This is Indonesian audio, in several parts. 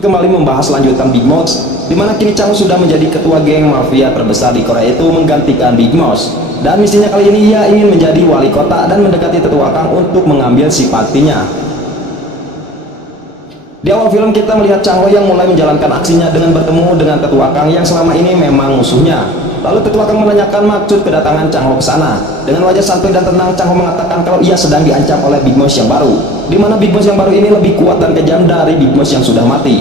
Kembali membahas lanjutan Big Moss, di mana kini Chang Ho sudah menjadi ketua geng mafia terbesar di Korea itu menggantikan Big Moss. Dan misinya kali ini ia ingin menjadi wali kota dan mendekati tetua Kang untuk mengambil simpatinya. Di awal film kita melihat Chang Ho yang mulai menjalankan aksinya dengan bertemu dengan tetua Kang yang selama ini memang musuhnya. Lalu tetua Kang menanyakan maksud kedatangan Chang Ho ke sana. Dengan wajah santai dan tenang, Chang Ho mengatakan kalau ia sedang diancam oleh Big Moss yang baru, di mana Big Moss yang baru ini lebih kuat dan kejam dari Big Moss yang sudah mati.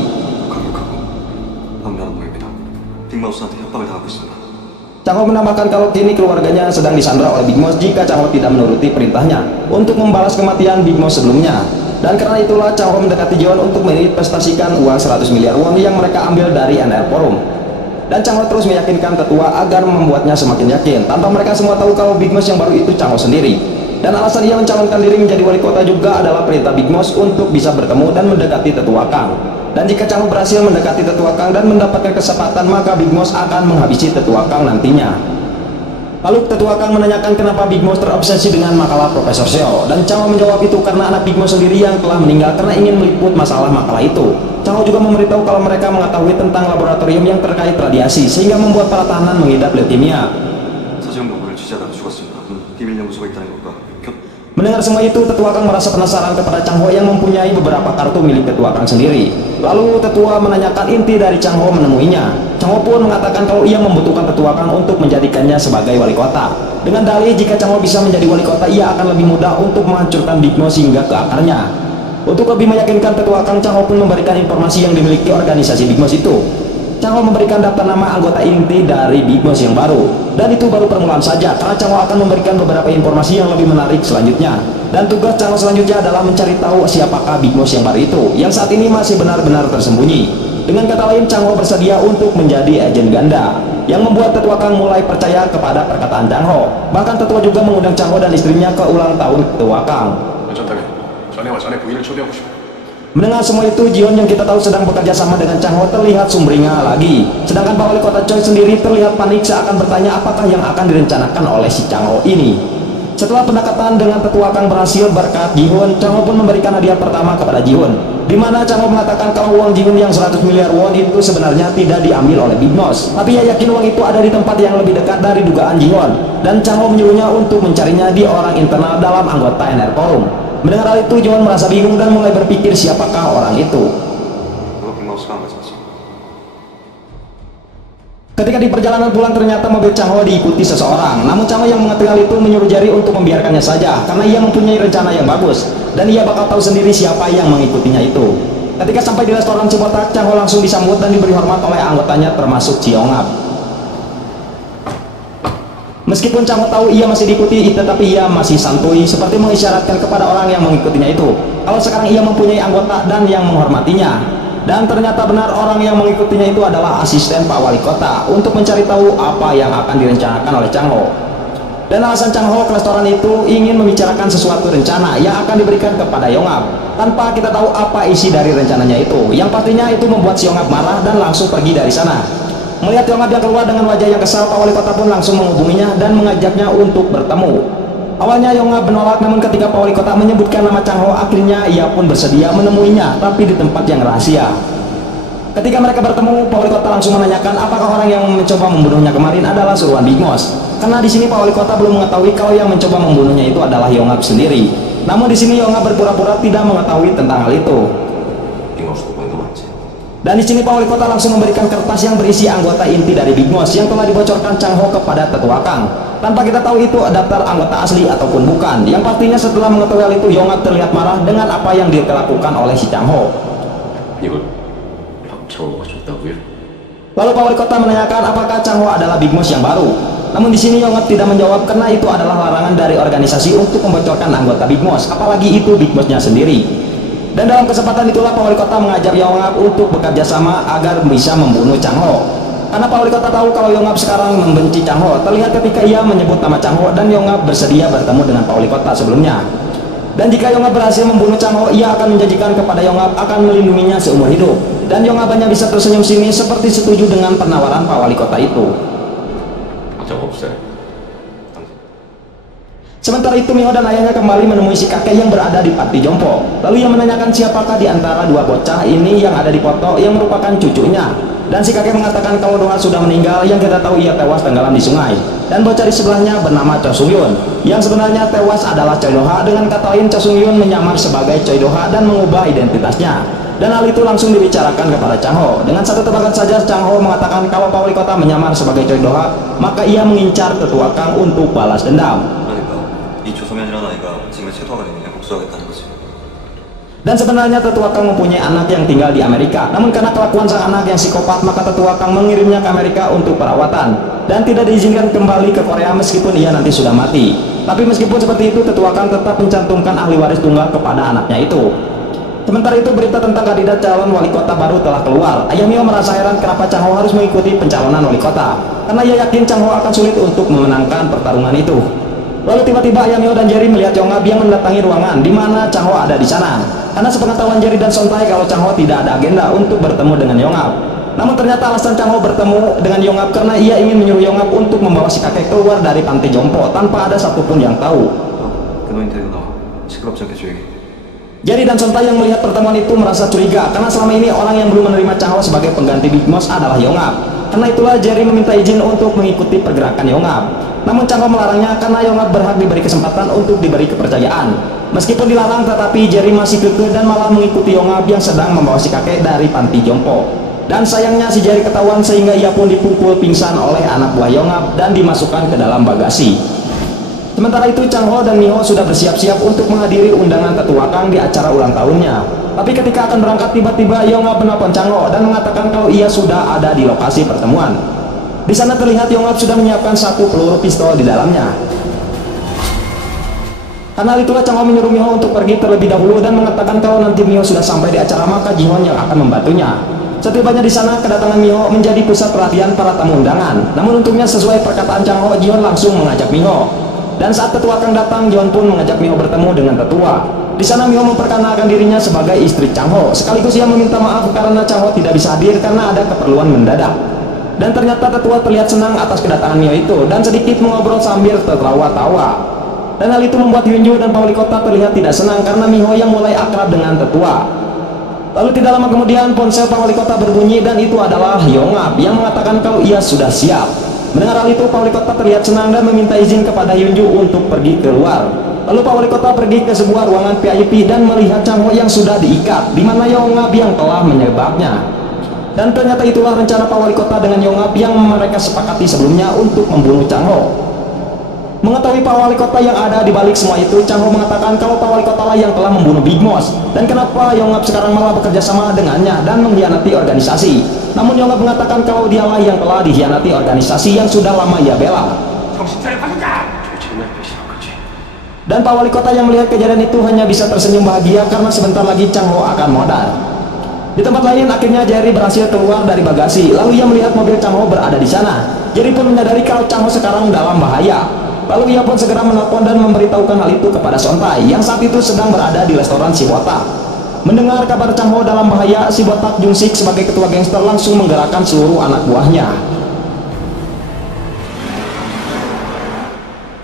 Chang Ho menambahkan kalau kini keluarganya sedang disandra oleh Big Moss jika Chang Ho tidak menuruti perintahnya untuk membalas kematian Big Moss sebelumnya. Dan karena itulah Chang Ho mendekati Jiwon untuk menginvestasikan uang 100 miliar won yang mereka ambil dari NR Forum. Dan Chang Ho terus meyakinkan tetua agar membuatnya semakin yakin, tanpa mereka semua tahu kalau Big Moss yang baru itu Chang Ho sendiri. Dan alasan ia mencalonkan diri menjadi wali kota juga adalah perintah Big Moss untuk bisa bertemu dan mendekati tetua Kang. Dan jika Chang Ho berhasil mendekati tetua Kang dan mendapatkan kesempatan, maka Big Moss akan menghabisi tetua Kang nantinya. Lalu tetua Kang menanyakan kenapa Big Moss terobsesi dengan makalah Profesor Seo, dan Chang Ho menjawab itu karena anak Big Moss sendiri yang telah meninggal karena ingin meliput masalah makalah itu. Chang Ho juga memberitahu kalau mereka mengetahui tentang laboratorium yang terkait radiasi sehingga membuat para tahanan mengidap leukemia. Mendengar semua itu, tetua Kang merasa penasaran kepada Chang Ho yang mempunyai beberapa kartu milik tetua Kang sendiri. Lalu tetua menanyakan inti dari Chang Ho menemuinya. Chang Ho pun mengatakan kalau ia membutuhkan tetua Kang untuk menjadikannya sebagai wali kota. Dengan dalih jika Chang Ho bisa menjadi wali kota, ia akan lebih mudah untuk menghancurkan Big Moss hingga ke akarnya. Untuk lebih meyakinkan tetua Kang, Chang Ho pun memberikan informasi yang dimiliki organisasi Big Moss itu. Chang Ho memberikan daftar nama anggota inti dari Big Moss yang baru. Dan itu baru permulaan saja, karena Chang Ho akan memberikan beberapa informasi yang lebih menarik selanjutnya. Dan tugas Chang Ho selanjutnya adalah mencari tahu siapakah Big Moss yang baru itu, yang saat ini masih benar-benar tersembunyi. Dengan kata lain, Chang Ho bersedia untuk menjadi agen ganda, yang membuat tetua Kang mulai percaya kepada perkataan Chang Ho. Bahkan tetua juga mengundang Chang Ho dan istrinya ke ulang tahun tetua Kang. Mendengar semua itu, Jiwon yang kita tahu sedang bekerja sama dengan Chang Ho terlihat sumringah lagi. Sedangkan Pak Wali Kota Choi sendiri terlihat panik seakan bertanya apakah yang akan direncanakan oleh si Chang Ho ini. Setelah pendekatan dengan tetua Kang berhasil berkat Jiwon, Chang Ho pun memberikan hadiah pertama kepada Jiwon, di mana Chang Ho mengatakan kalau uang Jiwon yang 100 miliar won itu sebenarnya tidak diambil oleh Big Moss, tapi ia yakin uang itu ada di tempat yang lebih dekat dari dugaan Jiwon. Dan Chang Ho menyuruhnya untuk mencarinya di orang internal dalam anggota NR Forum. Mendengar hal itu, Jiwon merasa bingung dan mulai berpikir siapakah orang itu. Ketika di perjalanan pulang, ternyata mobil Chang Ho diikuti seseorang. Namun Chang Ho yang mengetahui hal itu menyuruh Jerry untuk membiarkannya saja, karena ia mempunyai rencana yang bagus dan ia bakal tahu sendiri siapa yang mengikutinya itu. Ketika sampai di restoran Cibotak, Chang Ho langsung disambut dan diberi hormat oleh anggotanya termasuk Cheongap. Meskipun Chang Ho tahu ia masih diikuti, tetapi ia masih santuy seperti mengisyaratkan kepada orang yang mengikutinya itu kalau sekarang ia mempunyai anggota dan yang menghormatinya. Dan ternyata benar, orang yang mengikutinya itu adalah asisten Pak Wali Kota untuk mencari tahu apa yang akan direncanakan oleh Chang Ho. Dan alasan Chang Ho ke restoran itu ingin membicarakan sesuatu rencana yang akan diberikan kepada Yongap, tanpa kita tahu apa isi dari rencananya itu. Yang pastinya itu membuat si Yongap marah dan langsung pergi dari sana. Melihat Yongap yang keluar dengan wajah yang kesal, Pak Wali Kota pun langsung menghubunginya dan mengajaknya untuk bertemu. Awalnya Yongap menolak, namun ketika Pak Wali Kota menyebutkan nama Chang Ho, akhirnya ia pun bersedia menemuinya, tapi di tempat yang rahasia. Ketika mereka bertemu, Pak Wali Kota langsung menanyakan apakah orang yang mencoba membunuhnya kemarin adalah suruhan Big Moss. Karena di sini Pak Wali Kota belum mengetahui kalau yang mencoba membunuhnya itu adalah Yongap sendiri. Namun di sini Yongap berpura-pura tidak mengetahui tentang hal itu. Dan di sini Pak Wali Kota langsung memberikan kertas yang berisi anggota inti dari Big Moss yang telah dibocorkan Chang Ho kepada tetua Kang. Tanpa kita tahu itu daftar anggota asli ataupun bukan. Yang pastinya setelah mengetahui hal itu, Yongap terlihat marah dengan apa yang dilakukan oleh si Chang Ho. Lalu Pak Wali Kota menanyakan apakah Chang Ho adalah Big Moss yang baru. Namun di sini Yongap tidak menjawab karena itu adalah larangan dari organisasi untuk membocorkan anggota Big Moss, apalagi itu Big Moss-nya sendiri. Dan dalam kesempatan itulah Pak Wali Kota mengajar Yongap untuk bekerja sama agar bisa membunuh Chang Ho. Karena Pak Wali Kota tahu kalau Yongap sekarang membenci Chang Ho, terlihat ketika ia menyebut nama Chang Ho dan Yongap bersedia bertemu dengan Pak Wali Kota sebelumnya. Dan jika Yongap berhasil membunuh Chang Ho, ia akan menjanjikan kepada Yongap akan melindunginya seumur hidup. Dan Yongap hanya bisa tersenyum sini seperti setuju dengan penawaran Pak Wali Kota itu. Sementara itu Miho dan ayahnya kembali menemui si kakek yang berada di panti jompo. Lalu ia menanyakan siapakah di antara dua bocah ini yang ada di foto yang merupakan cucunya. Dan si kakek mengatakan kalau Doha sudah meninggal, yang kita tahu ia tewas tenggelam di sungai. Dan bocah di sebelahnya bernama Cho Sung Yun, yang sebenarnya tewas adalah Choi Doha. Dengan kata lain, Cho Sung Yun menyamar sebagai Choi Doha dan mengubah identitasnya. Dan hal itu langsung dibicarakan kepada Chang Ho. Dengan satu tebakan saja Chang Ho mengatakan kalau Pak Wali Kota menyamar sebagai Choi Doha, maka ia mengincar Tetua Kang untuk balas dendam. 이 조소면이라는 아이가 지금의 최도가 되면 복수하겠다는 거지. Dan sebenarnya Tetua Kang mempunyai anak yang tinggal di Amerika. Namun karena kelakuan sang anak yang psikopat, maka Tetua Kang mengirimnya ke Amerika untuk perawatan dan tidak diizinkan kembali ke Korea meskipun ia nanti sudah mati. Tapi meskipun seperti itu, Tetua Kang tetap mencantumkan ahli waris tunggal kepada anaknya itu. Sementara itu, berita tentang kandidat calon wali kota baru telah keluar. Ayah Miho merasa heran kenapa Chang Ho harus mengikuti pencalonan wali kota, karena ia yakin Chang Ho akan sulit untuk memenangkan pertarungan itu. Lalu tiba-tiba ayah Miho dan Jerry melihat Yongab yang mendatangi ruangan di mana Chang Ho ada di sana. Karena sepengetahuan Jerry dan Sontai kalau Chang Ho tidak ada agenda untuk bertemu dengan Yongab. Namun ternyata alasan Chang Ho bertemu dengan Yongab karena ia ingin menyuruh Yongab untuk membawa si kakek keluar dari panti jompo tanpa ada satupun yang tahu. Jerry dan Sontai yang melihat pertemuan itu merasa curiga karena selama ini orang yang belum menerima Chang Ho sebagai pengganti Big Boss adalah Yongab. Karena itulah Jerry meminta izin untuk mengikuti pergerakan Yongab. Namun Chang Ho melarangnya karena Yongab berhak diberi kesempatan untuk diberi kepercayaan. Meskipun dilarang, tetapi Jerry masih kekeh dan malah mengikuti Yongab yang sedang membawa si kakek dari panti jompo. Dan sayangnya si Jerry ketahuan sehingga ia pun dipukul pingsan oleh anak buah Yongab dan dimasukkan ke dalam bagasi. Sementara itu Chang Ho dan Miho sudah bersiap-siap untuk menghadiri undangan Tetua Kang di acara ulang tahunnya. Tapi ketika akan berangkat, tiba-tiba Yongab menelpon Chang Ho dan mengatakan kalau ia sudah ada di lokasi pertemuan. Di sana terlihat Yongab sudah menyiapkan satu peluru pistol di dalamnya. Karena itulah Chang Ho menyuruh Miho untuk pergi terlebih dahulu dan mengatakan kalau nanti Miho sudah sampai di acara maka Jihon yang akan membantunya. Setibanya di sana, kedatangan Miho menjadi pusat perhatian para tamu undangan. Namun untungnya sesuai perkataan Chang Ho, Jihon langsung mengajak Miho. Dan saat Tetua Kang datang, Jihon pun mengajak Miho bertemu dengan Tetua. Di sana Miho memperkenalkan dirinya sebagai istri Chang Ho. Sekaligus ia meminta maaf karena Chang Ho tidak bisa hadir karena ada keperluan mendadak. Dan ternyata Tetua terlihat senang atas kedatangan Miho itu dan sedikit mengobrol sambil tertawa-tawa. Dan hal itu membuat Hyunju dan Pak Wali Kota terlihat tidak senang karena Miho yang mulai akrab dengan Tetua. Lalu tidak lama kemudian ponsel Pak Wali Kota berbunyi dan itu adalah Yongab yang mengatakan kalau ia sudah siap. Mendengar hal itu, Pak Wali Kota terlihat senang dan meminta izin kepada Hyunju untuk pergi keluar. Lalu Pak Wali Kota pergi ke sebuah ruangan VIP dan melihat Chang Ho yang sudah diikat, di mana Yongab yang telah menyebabnya. Dan ternyata itulah rencana Pak Wali Kota dengan Yongab yang mereka sepakati sebelumnya untuk membunuh Chang Ho. Mengetahui Pak Wali Kota yang ada di balik semua itu, Chang Ho mengatakan kalau Pak Wali Kota lah yang telah membunuh Big Boss. Dan kenapa Yongab sekarang malah bekerja sama dengannya dan mengkhianati organisasi. Namun Yongab mengatakan kalau dialah yang telah dikhianati organisasi yang sudah lama ia bela. Dan Pak Wali Kota yang melihat kejadian itu hanya bisa tersenyum bahagia karena sebentar lagi Chang Ho akan modal. Di tempat lain, akhirnya Jerry berhasil keluar dari bagasi. Lalu ia melihat mobil Chang Ho berada di sana. Jerry pun menyadari kalau Chang Ho sekarang dalam bahaya. Lalu ia pun segera menelpon dan memberitahukan hal itu kepada Sontai yang saat itu sedang berada di restoran Si Botak. Mendengar kabar Chang Ho dalam bahaya, Si Botak Jungsik sebagai ketua gangster langsung menggerakkan seluruh anak buahnya.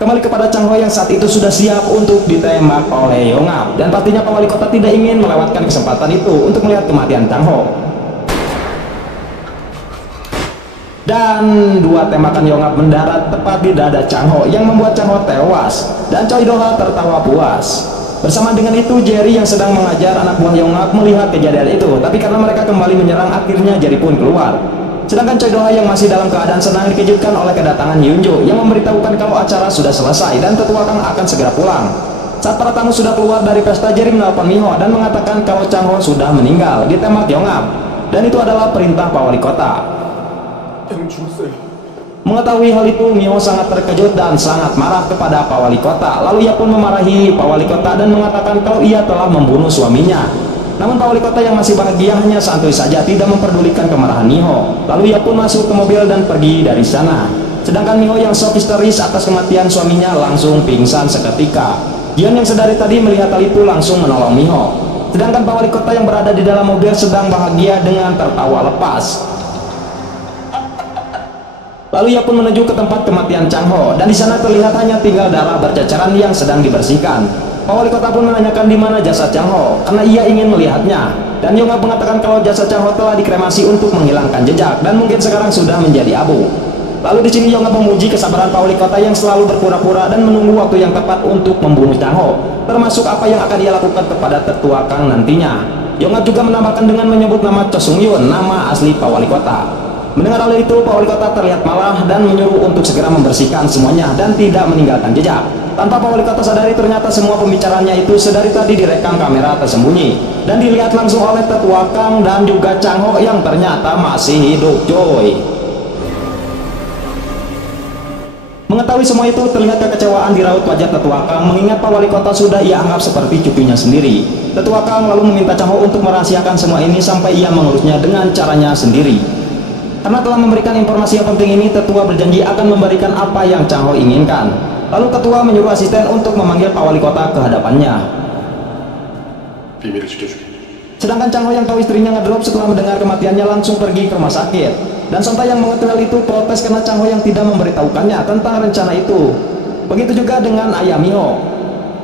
Kembali kepada Chang Ho yang saat itu sudah siap untuk ditembak oleh Yongab. Dan pastinya Pak Wali Kota tidak ingin melewatkan kesempatan itu untuk melihat kematian Chang Ho. Dan dua tembakan Yongab mendarat tepat di dada Chang Ho yang membuat Chang Ho tewas dan Choi Doha tertawa puas. Bersama dengan itu Jerry yang sedang mengajar anak buah Yongab melihat kejadian itu, tapi karena mereka kembali menyerang akhirnya Jerry pun keluar. Sedangkan Choi Doha yang masih dalam keadaan senang dikejutkan oleh kedatangan Hyunjo yang memberitahukan kalau acara sudah selesai dan Tetua Kang akan segera pulang. Saat para tamu sudah keluar dari pesta, Jerry menelpon Miho dan mengatakan kalau Chang Ho sudah meninggal ditembak Yongab dan itu adalah perintah Pak Wali Kota. Mengetahui hal itu, Miho sangat terkejut dan sangat marah kepada Pak Wali Kota. Lalu ia pun memarahi Pak Wali Kota dan mengatakan kalau ia telah membunuh suaminya. Namun Pak Wali Kota yang masih bahagia hanya santuy saja, tidak memperdulikan kemarahan Miho. Lalu ia pun masuk ke mobil dan pergi dari sana. Sedangkan Miho yang shock histeris atas kematian suaminya langsung pingsan seketika. Jian yang sedari tadi melihat hal itu langsung menolong Miho. Sedangkan Pak Wali Kota yang berada di dalam mobil sedang bahagia dengan tertawa lepas. Lalu ia pun menuju ke tempat kematian Chang Ho, dan di sana terlihat hanya tinggal darah berceceran yang sedang dibersihkan. Pak Wali Kota pun menanyakan di mana jasad Chang Ho karena ia ingin melihatnya. Dan Yongab mengatakan kalau jasad Chang Ho telah dikremasi untuk menghilangkan jejak dan mungkin sekarang sudah menjadi abu. Lalu di sini Yongab memuji kesabaran Pak Wali Kota yang selalu berpura-pura dan menunggu waktu yang tepat untuk membunuh Chang Ho, termasuk apa yang akan ia lakukan kepada tetua Kang nantinya. Yongab juga menambahkan dengan menyebut nama Cho Sung Yun, nama asli Pak Wali Kota. Mendengar hal itu, Pak Wali Kota terlihat marah dan menyuruh untuk segera membersihkan semuanya dan tidak meninggalkan jejak. Tanpa Pak Wali Kota sadari, ternyata semua pembicaraannya itu sedari tadi direkam kamera tersembunyi dan dilihat langsung oleh tetua Kang dan juga Chang Ho yang ternyata masih hidup, coy. Mengetahui semua itu, terlihat kekecewaan di raut wajah tetua Kang mengingat Pak Wali Kota sudah ia anggap seperti cucunya sendiri. Tetua Kang lalu meminta Chang Ho untuk merahasiakan semua ini sampai ia mengurusnya dengan caranya sendiri. Karena telah memberikan informasi yang penting ini, tetua berjanji akan memberikan apa yang Chang Ho inginkan. Lalu ketua menyuruh asisten untuk memanggil Pak Wali Kota ke hadapannya. 비밀을 지켜주게. Sedangkan Chang Ho yang tahu istrinya ngedrop setelah mendengar kematiannya langsung pergi ke rumah sakit. Dan Sontai yang mengetahui hal itu protes karena Chang Ho yang tidak memberitahukannya tentang rencana itu. Begitu juga dengan Ayah Miho.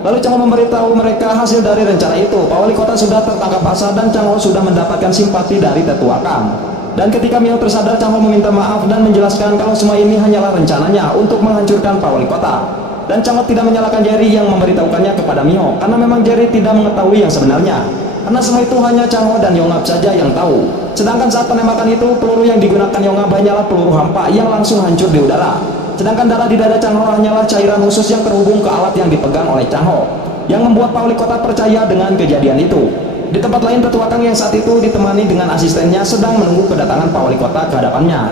Lalu Chang Ho memberitahu mereka hasil dari rencana itu. Pak Wali Kota sudah tertangkap basah dan Chang Ho sudah mendapatkan simpati dari tetua Kang. Dan ketika Miho tersadar, Chang Ho meminta maaf dan menjelaskan kalau semua ini hanyalah rencananya untuk menghancurkan Pak Wali Kota. Dan Chang Ho tidak menyalahkan Jerry yang memberitahukannya kepada Miho, karena memang Jerry tidak mengetahui yang sebenarnya. Karena semua itu hanya Chang Ho dan Yongab saja yang tahu. Sedangkan saat penembakan itu, peluru yang digunakan Yongab hanyalah peluru hampa yang langsung hancur di udara. Sedangkan darah di dada Chang Ho hanyalah cairan khusus yang terhubung ke alat yang dipegang oleh Chang Ho, yang membuat Pak Wali Kota percaya dengan kejadian itu. Di tempat lain, tetua Kang yang saat itu ditemani dengan asistennya sedang menunggu kedatangan Pak Wali Kota ke hadapannya.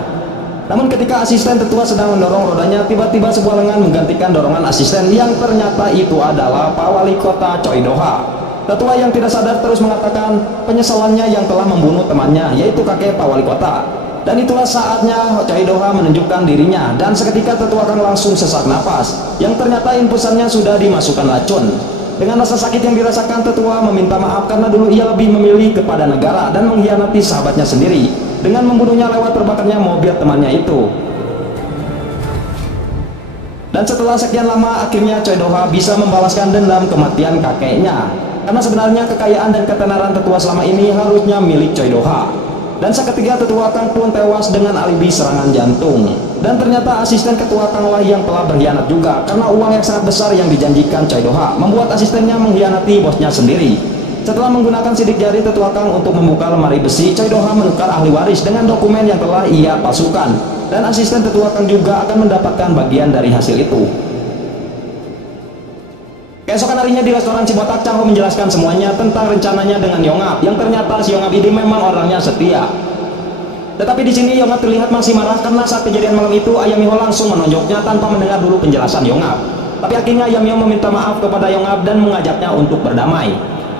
Namun ketika asisten tetua sedang mendorong rodanya, tiba-tiba sebuah lengan menggantikan dorongan asisten yang ternyata itu adalah Pak Wali Kota Choi Do-ha. Tetua yang tidak sadar terus mengatakan penyesalannya yang telah membunuh temannya, yaitu kakek Pak Wali Kota. Dan itulah saatnya Choi Do-ha menunjukkan dirinya, dan seketika tetua Kang langsung sesak napas, yang ternyata infusannya sudah dimasukkan racun. Dengan rasa sakit yang dirasakan, tetua meminta maaf karena dulu ia lebih memilih kepada negara dan mengkhianati sahabatnya sendiri dengan membunuhnya lewat terbakarnya mobil temannya itu. Dan setelah sekian lama, akhirnya Choi Do-ha bisa membalaskan dendam kematian kakeknya. Karena sebenarnya kekayaan dan ketenaran tetua selama ini harusnya milik Choi Do-ha. Dan seketika tetua Kang pun tewas dengan alibi serangan jantung. Dan ternyata asisten ketua Kang lah yang telah berkhianat juga, karena uang yang sangat besar yang dijanjikan Choi Do-ha membuat asistennya mengkhianati bosnya sendiri. Setelah menggunakan sidik jari tetua Kang untuk membuka lemari besi, Choi Do-ha menukar ahli waris dengan dokumen yang telah ia palsukan. Dan asisten tetua Kang juga akan mendapatkan bagian dari hasil itu. Keesokan harinya di restoran Cibotak, Chang Ho menjelaskan semuanya tentang rencananya dengan Yongab, yang ternyata si Yongab ini memang orangnya setia. Tetapi di sini Yongab terlihat masih marah karena saat kejadian malam itu Ayah Miho langsung menonjoknya tanpa mendengar dulu penjelasan Yongab. Tapi akhirnya Ayah Miho meminta maaf kepada Yongab dan mengajaknya untuk berdamai.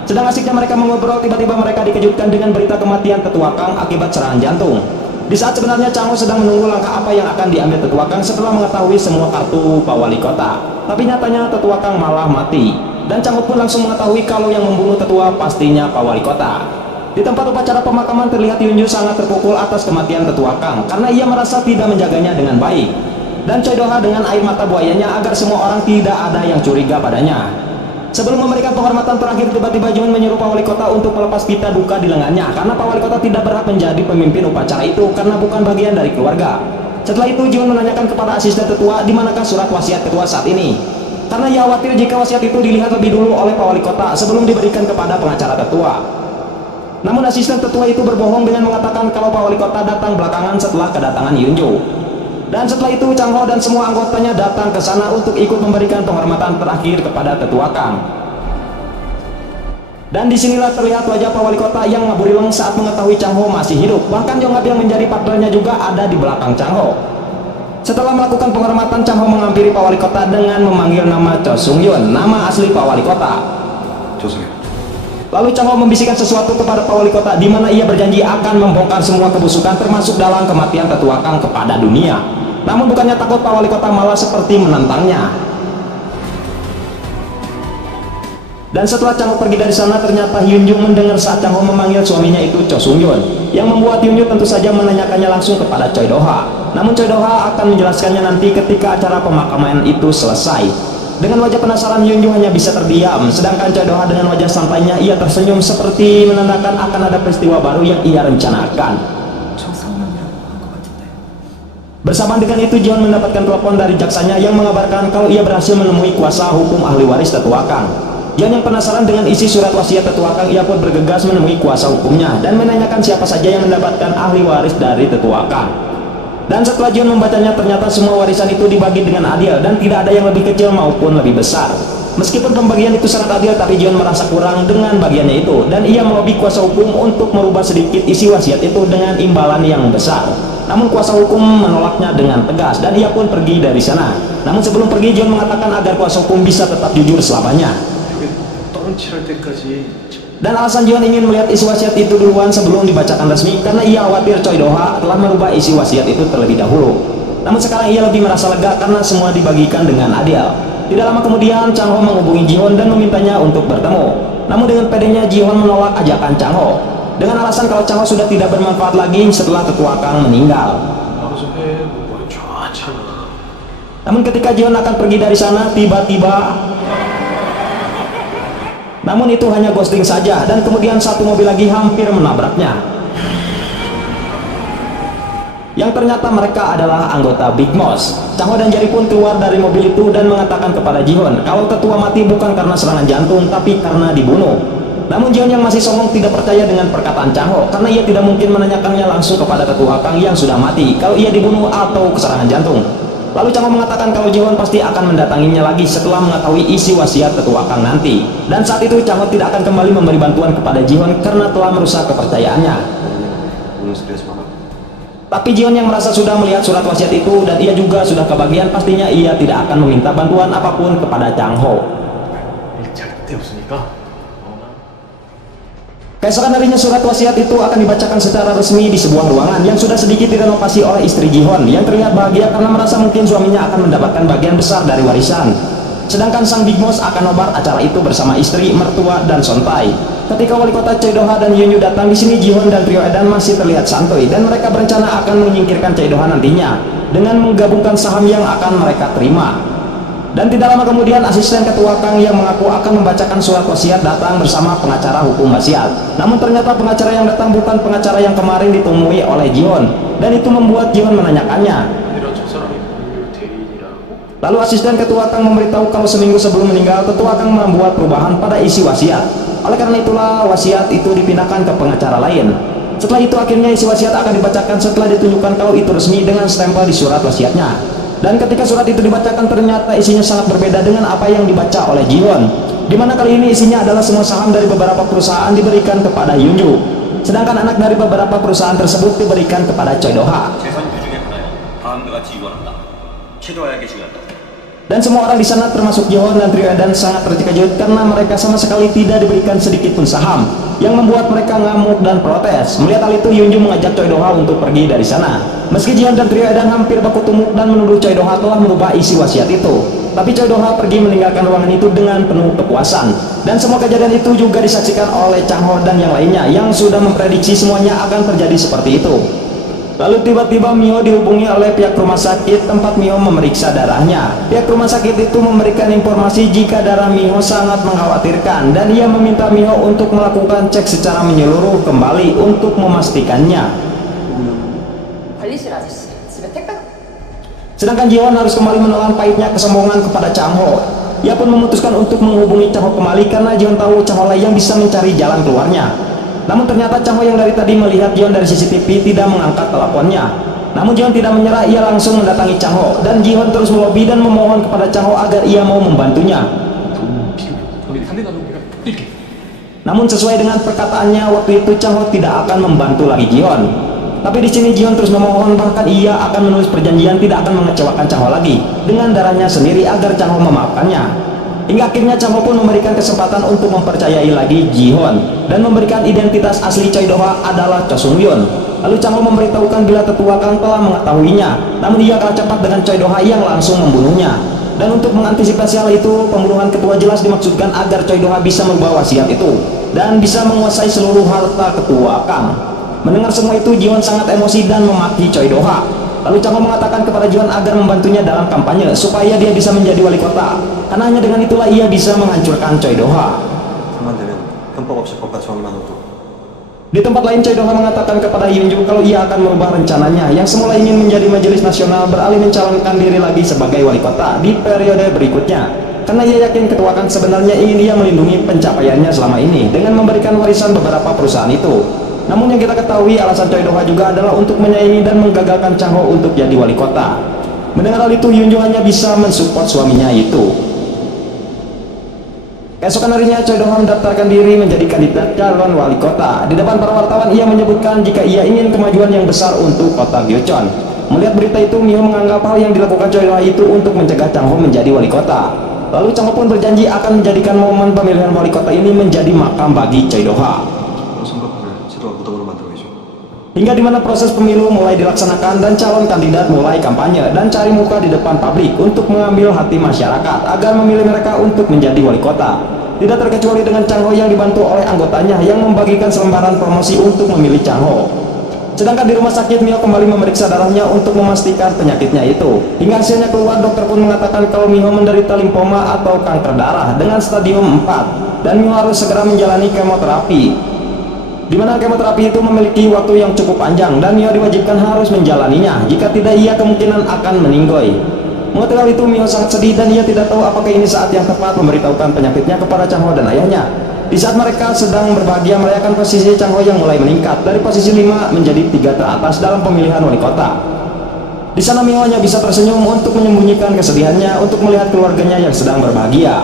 Sedang asiknya mereka mengobrol, tiba-tiba mereka dikejutkan dengan berita kematian tetua Kang akibat serangan jantung. Di saat sebenarnya Chang Ho sedang menunggu langkah apa yang akan diambil tetua Kang setelah mengetahui semua kartu Pak Wali Kota. Tapi nyatanya tetua Kang malah mati. Dan Chang Ho pun langsung mengetahui kalau yang membunuh tetua pastinya Pak Wali Kota. Di tempat upacara pemakaman terlihat Yunju sangat terpukul atas kematian tetua Kang karena ia merasa tidak menjaganya dengan baik. Dan Choi Do-ha dengan air mata buayanya agar semua orang tidak ada yang curiga padanya. Sebelum memberikan penghormatan terakhir, tiba-tiba Jun menyuruh Pak Wali Kota untuk melepas pita duka di lengannya karena Pak Wali Kota tidak berhak menjadi pemimpin upacara itu karena bukan bagian dari keluarga. Setelah itu Jun menanyakan kepada asisten tetua di manakah surat wasiat ketua saat ini, karena ia khawatir jika wasiat itu dilihat lebih dulu oleh Pak Wali Kota sebelum diberikan kepada pengacara tetua. Namun asisten tetua itu berbohong dengan mengatakan kalau Pak Wali Kota datang belakangan setelah kedatangan Yunju. Dan setelah itu Chang Ho dan semua anggotanya datang ke sana untuk ikut memberikan penghormatan terakhir kepada tetua Kang. Dan disinilah terlihat wajah Pak Wali Kota yang ngaburileng saat mengetahui Chang Ho masih hidup. Bahkan Yongab yang menjadi partnernya juga ada di belakang Chang Ho. Setelah melakukan penghormatan, Chang Ho menghampiri Pak Wali Kota dengan memanggil nama Cho Sung Yun, nama asli Pak Wali Kota. 조승현. Lalu Chang Ho membisikkan sesuatu kepada Pak Wali Kota di mana ia berjanji akan membongkar semua kebusukan termasuk dalam kematian tetua Kang kepada dunia. Namun bukannya takut, Pak Wali Kota malah seperti menantangnya. Dan setelah Chang Ho pergi dari sana, ternyata Hyun Joo mendengar saat Chang Ho memanggil suaminya itu Cho Sung Yoon, yang membuat Hyun Joo tentu saja menanyakannya langsung kepada Choi Do Ha. Namun Choi Do Ha akan menjelaskannya nanti ketika acara pemakaman itu selesai. Dengan wajah penasaran, Hyun Joo hanya bisa terdiam, sedangkan Choi Do Ha dengan wajah santainya ia tersenyum seperti menandakan akan ada peristiwa baru yang ia rencanakan. Bersamaan dengan itu, Ji-Hon mendapatkan telepon dari jaksanya yang mengabarkan kalau ia berhasil menemui kuasa hukum ahli waris tetua Kang. Ji-Hon yang penasaran dengan isi surat wasiat tetua Kang, ia pun bergegas menemui kuasa hukumnya dan menanyakan siapa saja yang mendapatkan ahli waris dari tetua Kang. Dan setelah Ji-Hon membacanya, ternyata semua warisan itu dibagi dengan adil dan tidak ada yang lebih kecil maupun lebih besar. Meskipun pembagian itu sangat adil, tapi Ji-Hon merasa kurang dengan bagiannya itu, dan ia melobi kuasa hukum untuk merubah sedikit isi wasiat itu dengan imbalan yang besar. Namun kuasa hukum menolaknya dengan tegas dan ia pun pergi dari sana. Namun sebelum pergi, Ji-Hon mengatakan agar kuasa hukum bisa tetap jujur selamanya. Dan alasan Ji-Hon ingin melihat isi wasiat itu duluan sebelum dibacakan resmi karena ia khawatir Choi Do Ha telah merubah isi wasiat itu terlebih dahulu. Namun sekarang ia lebih merasa lega karena semua dibagikan dengan adil. Tidak lama kemudian, Chang Ho menghubungi Ji-Hon dan memintanya untuk bertemu. Namun dengan pedenya, Ji-Hon menolak ajakan Chang Ho dengan alasan kalau Chang Ho sudah tidak bermanfaat lagi setelah tetua Kang meninggal. Namun ketika Ji-Hon akan pergi dari sana, tiba-tiba namun itu hanya ghosting saja, dan kemudian satu mobil lagi hampir menabraknya, yang ternyata mereka adalah anggota Big Boss. Chang Ho dan Jerry pun keluar dari mobil itu dan mengatakan kepada Ji-Hon kalau tetua mati bukan karena serangan jantung tapi karena dibunuh. Namun Ji-Hon yang masih songong tidak percaya dengan perkataan Chang Ho karena ia tidak mungkin menanyakannya langsung kepada tetua Kang yang sudah mati kalau ia dibunuh atau serangan jantung. Lalu Chang Ho mengatakan kalau Ji-Hon pasti akan mendatanginya lagi setelah mengetahui isi wasiat tetua Kang nanti. Dan saat itu Chang Ho tidak akan kembali memberi bantuan kepada Ji-Hon karena telah merusak kepercayaannya. Tapi Ji-Hon yang merasa sudah melihat surat wasiat itu dan ia juga sudah kebagian, pastinya ia tidak akan meminta bantuan apapun kepada Chang Ho. Keesokan harinya surat wasiat itu akan dibacakan secara resmi di sebuah ruangan yang sudah sedikit direnovasi oleh istri Ji-Hon yang terlihat bahagia karena merasa mungkin suaminya akan mendapatkan bagian besar dari warisan. Sedangkan sang Big Boss akan nobar acara itu bersama istri, mertua, dan sontai. Ketika wali kota Choi Do Ha dan Hyun Joo datang di sini, Ji-Hon dan trio Edan masih terlihat santuy dan mereka berencana akan menyingkirkan Choi Do Ha nantinya dengan menggabungkan saham yang akan mereka terima. Dan tidak lama kemudian asisten ketua Kang yang mengaku akan membacakan surat wasiat datang bersama pengacara hukum wasiat. Namun ternyata pengacara yang datang bukan pengacara yang kemarin ditemui oleh Ji-Hon, dan itu membuat Ji-Hon menanyakannya. Lalu asisten ketua Kang memberitahu kalau seminggu sebelum meninggal tetua Kang membuat perubahan pada isi wasiat. Oleh karena itulah wasiat itu dipindahkan ke pengacara lain. Setelah itu akhirnya isi wasiat akan dibacakan setelah ditunjukkan kalau itu resmi dengan stempel di surat wasiatnya. Dan ketika surat itu dibacakan, ternyata isinya sangat berbeda dengan apa yang dibaca oleh Ji-Hon, dimana kali ini isinya adalah semua saham dari beberapa perusahaan diberikan kepada Hyun Joo, sedangkan anak dari beberapa perusahaan tersebut diberikan kepada Choi Do Ha. Dan semua orang di sana termasuk Ji-Hon dan trio Edan sangat terkejut karena mereka sama sekali tidak diberikan sedikit pun saham, yang membuat mereka ngamuk dan protes. Melihat hal itu, Hyun Joo mengajak Choi Do Ha untuk pergi dari sana. Meski Ji-Hon dan trio Edan hampir baku tumuk dan menuduh Choi Do Ha telah merubah isi wasiat itu, tapi Choi Do Ha pergi meninggalkan ruangan itu dengan penuh kepuasan. Dan semua kejadian itu juga disaksikan oleh Chang Ho dan yang lainnya yang sudah memprediksi semuanya akan terjadi seperti itu. Lalu tiba-tiba Mio dihubungi oleh pihak rumah sakit tempat Mio memeriksa darahnya. Pihak rumah sakit itu memberikan informasi jika darah Mio sangat mengkhawatirkan dan ia meminta Mio untuk melakukan cek secara menyeluruh kembali untuk memastikannya. Sedangkan Ji-Hon harus kembali menelan pahitnya kesombongan kepada Chang Ho. Ia pun memutuskan untuk menghubungi Chang Ho kembali karena Ji-Hon tahu Chang Ho lah yang bisa mencari jalan keluarnya. Namun ternyata Chang Ho yang dari tadi melihat Ji-Hon dari CCTV tidak mengangkat teleponnya. Namun Ji-Hon tidak menyerah, ia langsung mendatangi Chang Ho dan Ji-Hon terus melobi dan memohon kepada Chang Ho agar ia mau membantunya. Namun sesuai dengan perkataannya waktu itu, Chang Ho tidak akan membantu lagi Ji-Hon. Tapi di sini Ji-Hon terus memohon, bahkan ia akan menulis perjanjian tidak akan mengecewakan Chang Ho lagi dengan darahnya sendiri agar Chang Ho memaafkannya. Hingga akhirnya Chang Ho pun memberikan kesempatan untuk mempercayai lagi Ji-Hon dan memberikan identitas asli Choi Do Ha adalah Cho Sung Yoon. Lalu Chang Ho memberitahukan bila tetua Kang telah mengetahuinya, namun ia kalah cepat dengan Choi Do Ha yang langsung membunuhnya. Dan untuk mengantisipasi hal itu, pembunuhan ketua jelas dimaksudkan agar Choi Do-ha bisa merubah wasiat itu dan bisa menguasai seluruh harta ketua Kang. Mendengar semua itu, Ji-won sangat emosi dan memaki Choi Do-ha. Lalu Chang-ho mengatakan kepada Ji-won agar membantunya dalam kampanye supaya dia bisa menjadi wali kota, karena hanya dengan itulah ia bisa menghancurkan Choi Do-ha. 당선되면 편법 없이 법과 정의만 우도 Di tempat lain, Choi Do-ha mengatakan kepada Hyun-joo kalau ia akan merubah rencananya yang semula ingin menjadi majelis nasional beralih mencalonkan diri lagi sebagai wali kota di periode berikutnya. Karena ia yakin ketua Kang sebenarnya ingin ia melindungi pencapaiannya selama ini dengan memberikan warisan beberapa perusahaan itu. Namun yang kita ketahui, alasan Choi Do-ha juga adalah untuk menyaingi dan menggagalkan Chang-ho untuk jadi wali kota. Mendengar hal itu, Hyun-joo hanya bisa mensupport suaminya itu. Keesokan harinya, Choi Do-ha mendaftarkan diri menjadi kandidat calon wali kota. Di depan para wartawan, ia menyebutkan jika ia ingin kemajuan yang besar untuk kota Gyeocheon. Melihat berita itu, Miho menganggap hal yang dilakukan Choi Do-ha itu untuk mencegah Chang-ho menjadi wali kota. Lalu Chang-ho pun berjanji akan menjadikan momen pemilihan wali kota ini menjadi makam bagi Choi Do-ha. 선거판을 제도와 무덤으로 만들고 있죠. Hingga dimana proses pemilu mulai dilaksanakan dan calon kandidat mulai kampanye dan cari muka di depan publik untuk mengambil hati masyarakat agar memilih mereka untuk menjadi wali kota. Tidak terkecuali dengan Chang-ho yang dibantu oleh anggotanya yang membagikan selembaran promosi untuk memilih Chang-ho. Sedangkan di rumah sakit, Miho kembali memeriksa darahnya untuk memastikan penyakitnya itu. Hingga hasilnya keluar, dokter pun mengatakan kalau Miho menderita limfoma atau kanker darah dengan stadium 4 dan Miho harus segera menjalani kemoterapi. Di mana kemoterapi itu memiliki waktu yang cukup panjang dan Miho diwajibkan harus menjalaninya, jika tidak ia kemungkinan akan meninggoy. Mengetahui hal itu, Miho sangat sedih dan ia tidak tahu apakah ini saat yang tepat memberitahukan penyakitnya kepada Chang-ho dan ayahnya. Di saat mereka sedang berbahagia merayakan, posisi Chang-ho yang mulai meningkat dari posisi 5 menjadi 3 teratas dalam pemilihan wali kota. Di sana Miho hanya bisa tersenyum untuk menyembunyikan kesedihannya untuk melihat keluarganya yang sedang berbahagia.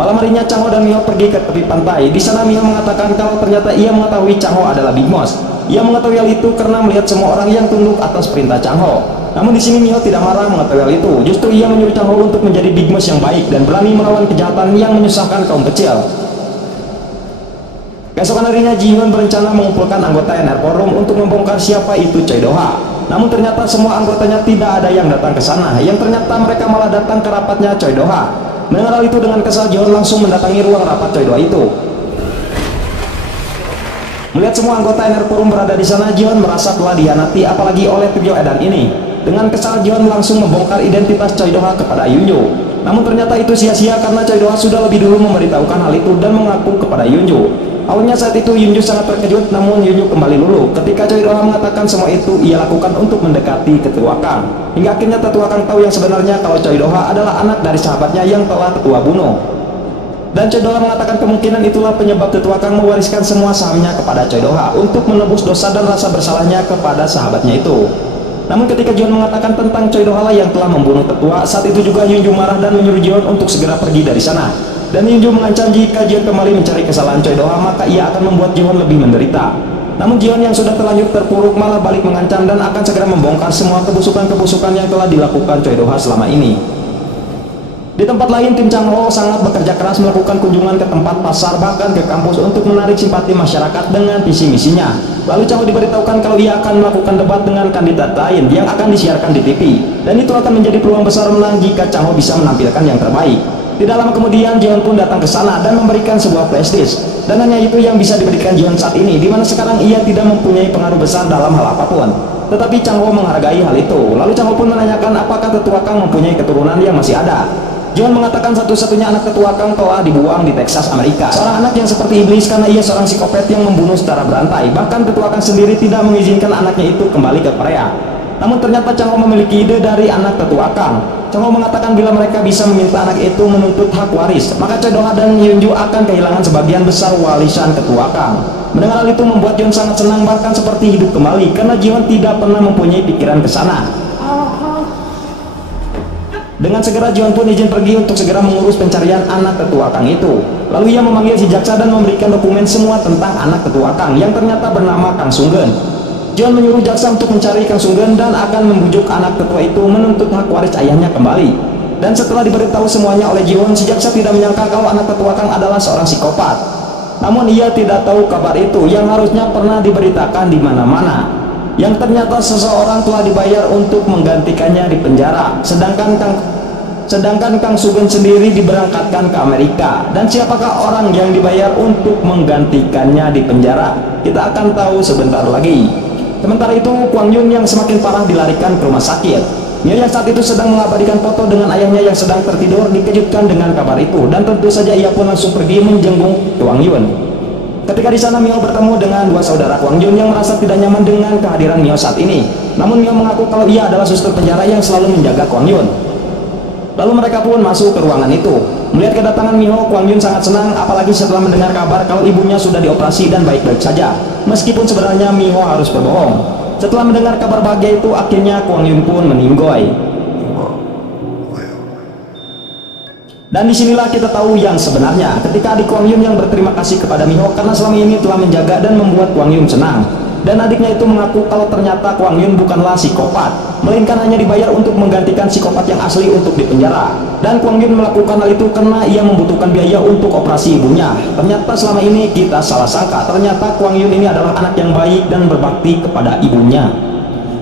Malam harinya, Chang-ho dan Miho pergi ke tepi pantai. Di sana Miho mengatakan kalau ternyata ia mengetahui Chang-ho adalah Big Boss. Ia mengetahui hal itu karena melihat semua orang yang tunduk atas perintah Chang-ho. Namun di sini Miho tidak marah mengetahui hal itu. Justru ia menyuruh Chang-ho untuk menjadi Big Boss yang baik dan berani melawan kejahatan yang menyusahkan kaum kecil. Keesokan harinya, Ji-hyun berencana mengumpulkan anggota NR Forum untuk membongkar siapa itu Choi Do-ha. Namun ternyata semua anggotanya tidak ada yang datang ke sana. Yang ternyata mereka malah datang ke rapatnya Choi Do-ha. Mendengar hal itu, dengan kesal, Ji-hyun langsung mendatangi ruang rapat Choi Do-ha itu. Melihat semua anggota NR Forum berada di sana, Ji-hyun merasa telah dihianati, apalagi oleh video edan ini. Dengan kesal, Ji-hyun langsung membongkar identitas Choi Do-ha kepada Hyun-joo. Namun ternyata itu sia-sia karena Choi Do-ha sudah lebih dulu memberitahukan hal itu dan mengaku kepada Hyun-joo. Awalnya saat itu Hyun-joo sangat terkejut, namun Hyun-joo kembali luluh ketika Choi Do-ha mengatakan semua itu ia lakukan untuk mendekati ketua Kang. Hingga akhirnya tetua Kang tahu yang sebenarnya kalau Choi Do-ha adalah anak dari sahabatnya yang telah tetua bunuh. Dan Choi Do-ha mengatakan kemungkinan itulah penyebab tetua Kang mewariskan semua sahamnya kepada Choi Do-ha untuk menebus dosa dan rasa bersalahnya kepada sahabatnya itu. Namun ketika Ji-hyun mengatakan tentang Choi Do-ha yang telah membunuh tetua, saat itu juga Hyun-joo marah dan menyuruh Ji-hyun untuk segera pergi dari sana. Dan Hyun-joo mengancam jika Ji-hyun kembali mencari kesalahan Choi Do-ha, maka ia akan membuat Ji-hyun lebih menderita. Namun Ji-hyun yang sudah terlanjur terpuruk malah balik mengancam dan akan segera membongkar semua kebusukan-kebusukan yang telah dilakukan Choi Do-ha selama ini. Di tempat lain, tim Chang-ho sangat bekerja keras melakukan kunjungan ke tempat pasar bahkan ke kampus untuk menarik simpati masyarakat dengan visi misinya. Lalu Chang-ho diberitahukan kalau ia akan melakukan debat dengan kandidat lain yang akan disiarkan di TV, dan itu akan menjadi peluang besar menang jika Chang-ho bisa menampilkan yang terbaik. Tidak lama kemudian, Ji-hyun pun datang ke sana dan memberikan sebuah flashdisk, dan hanya itu yang bisa diberikan Ji-hyun saat ini, di mana sekarang ia tidak mempunyai pengaruh besar dalam hal apapun. Tetapi Chang-ho menghargai hal itu. Lalu Chang-ho pun menanyakan apakah tetua Kang mempunyai keturunan yang masih ada. Ji-hyun mengatakan satu-satunya anak tetua Kang telah dibuang di Texas, Amerika. Seorang anak yang seperti iblis karena ia seorang psikopat yang membunuh secara berantai. Bahkan tetua Kang sendiri tidak mengizinkan anaknya itu kembali ke Korea. Namun ternyata Chang-ho memiliki ide dari anak tetua Kang. Chang-ho mengatakan bila mereka bisa meminta anak itu menuntut hak waris, maka Choi Do-ha dan Hyun-joo akan kehilangan sebagian besar warisan ketua Kang. Mendengar hal itu membuat Ji-hyun sangat senang, bahkan seperti hidup kembali, karena Ji-hyun tidak pernah mempunyai pikiran ke sana. Dengan segera Ji-hyun pun izin pergi untuk segera mengurus pencarian anak tetua Kang itu. Lalu ia memanggil si jaksa dan memberikan dokumen semua tentang anak tetua Kang yang ternyata bernama Kang Sung-geun. Ji-hyun menyuruh jaksa untuk mencari Kang Sung-geun dan akan membujuk anak tetua itu menuntut hak waris ayahnya kembali. Dan setelah diberitahu semuanya oleh Ji-hyun, si jaksa tidak menyangka kalau anak tetua Kang adalah seorang psikopat. Namun ia tidak tahu kabar itu yang harusnya pernah diberitakan di mana-mana. Yang ternyata seseorang telah dibayar untuk menggantikannya di penjara, sedangkan Sedangkan Kang Sugeng sendiri diberangkatkan ke Amerika. Dan siapakah orang yang dibayar untuk menggantikannya di penjara? Kita akan tahu sebentar lagi. Sementara itu, Kwang Yun yang semakin parah dilarikan ke rumah sakit. Mio yang saat itu sedang mengabadikan foto dengan ayahnya yang sedang tertidur dikejutkan dengan kabar itu, dan tentu saja ia pun langsung pergi menjenguk Kwang Yun. Ketika di sana, Mio bertemu dengan dua saudara Kwang Yun yang merasa tidak nyaman dengan kehadiran Mio saat ini. Namun Mio mengaku kalau ia adalah suster penjara yang selalu menjaga Kwang Yun. Lalu mereka pun masuk ke ruangan itu. Melihat kedatangan Mio, Kwang Yun sangat senang, apalagi setelah mendengar kabar kalau ibunya sudah dioperasi dan baik-baik saja. Meskipun sebenarnya Mio harus berbohong. Setelah mendengar kabar bahagia itu, akhirnya Kwang Yun pun meninggoy. Dan disinilah kita tahu yang sebenarnya, ketika adik Kwang Yun yang berterima kasih kepada Mio karena selama ini telah menjaga dan membuat Kwang Yun senang. Dan adiknya itu mengaku kalau ternyata Kwang Yun bukanlah psikopat, melainkan hanya dibayar untuk menggantikan psikopat yang asli untuk dipenjara. Dan Kwang Yun melakukan hal itu karena ia membutuhkan biaya untuk operasi ibunya. Ternyata selama ini kita salah sangka, ternyata Kwang Yun ini adalah anak yang baik dan berbakti kepada ibunya.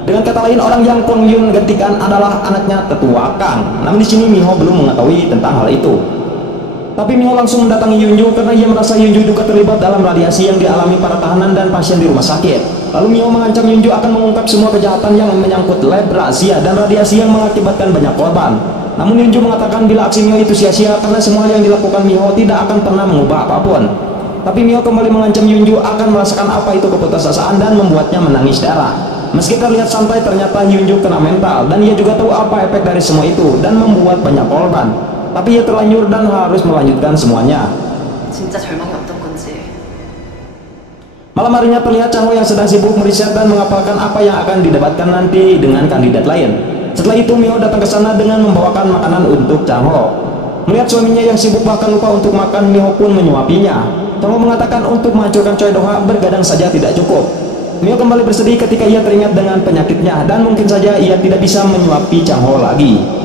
Dengan kata lain, orang yang Kwang Yun gantikan adalah anaknya tetua Kang. Namun di sini Miho belum mengetahui tentang hal itu. Tapi Mio langsung mendatangi Yunju karena ia merasa Yunju juga terlibat dalam radiasi yang dialami para tahanan dan pasien di rumah sakit. Lalu Mio mengancam Yunju akan mengungkap semua kejahatan yang menyangkut lab rahasia dan radiasi yang mengakibatkan banyak korban. Namun Yunju mengatakan bila aksi Mio itu sia-sia karena semua yang dilakukan Mio tidak akan pernah mengubah apapun. Tapi Mio kembali mengancam Yunju akan merasakan apa itu keputusasaan dan membuatnya menangis darah. Meski terlihat santai, ternyata Yunju kena mental dan ia juga tahu apa efek dari semua itu dan membuat banyak korban. Tapi ia terlanjur dan harus melanjutkan semuanya. 진짜 절망이 없던 건지. Malam harinya terlihat Chang Ho yang sedang sibuk meriset dan menghafalkan apa yang akan didebatkan nanti dengan kandidat lain. Setelah itu Mio datang ke sana dengan membawakan makanan untuk Chang Ho. Melihat suaminya yang sibuk bahkan lupa untuk makan, Mio pun menyuapinya. Chang Ho mengatakan untuk menghancurkan Choi Do-ha bergadang saja tidak cukup. Mio kembali bersedih ketika ia teringat dengan penyakitnya dan mungkin saja ia tidak bisa menyuapi Chang Ho lagi.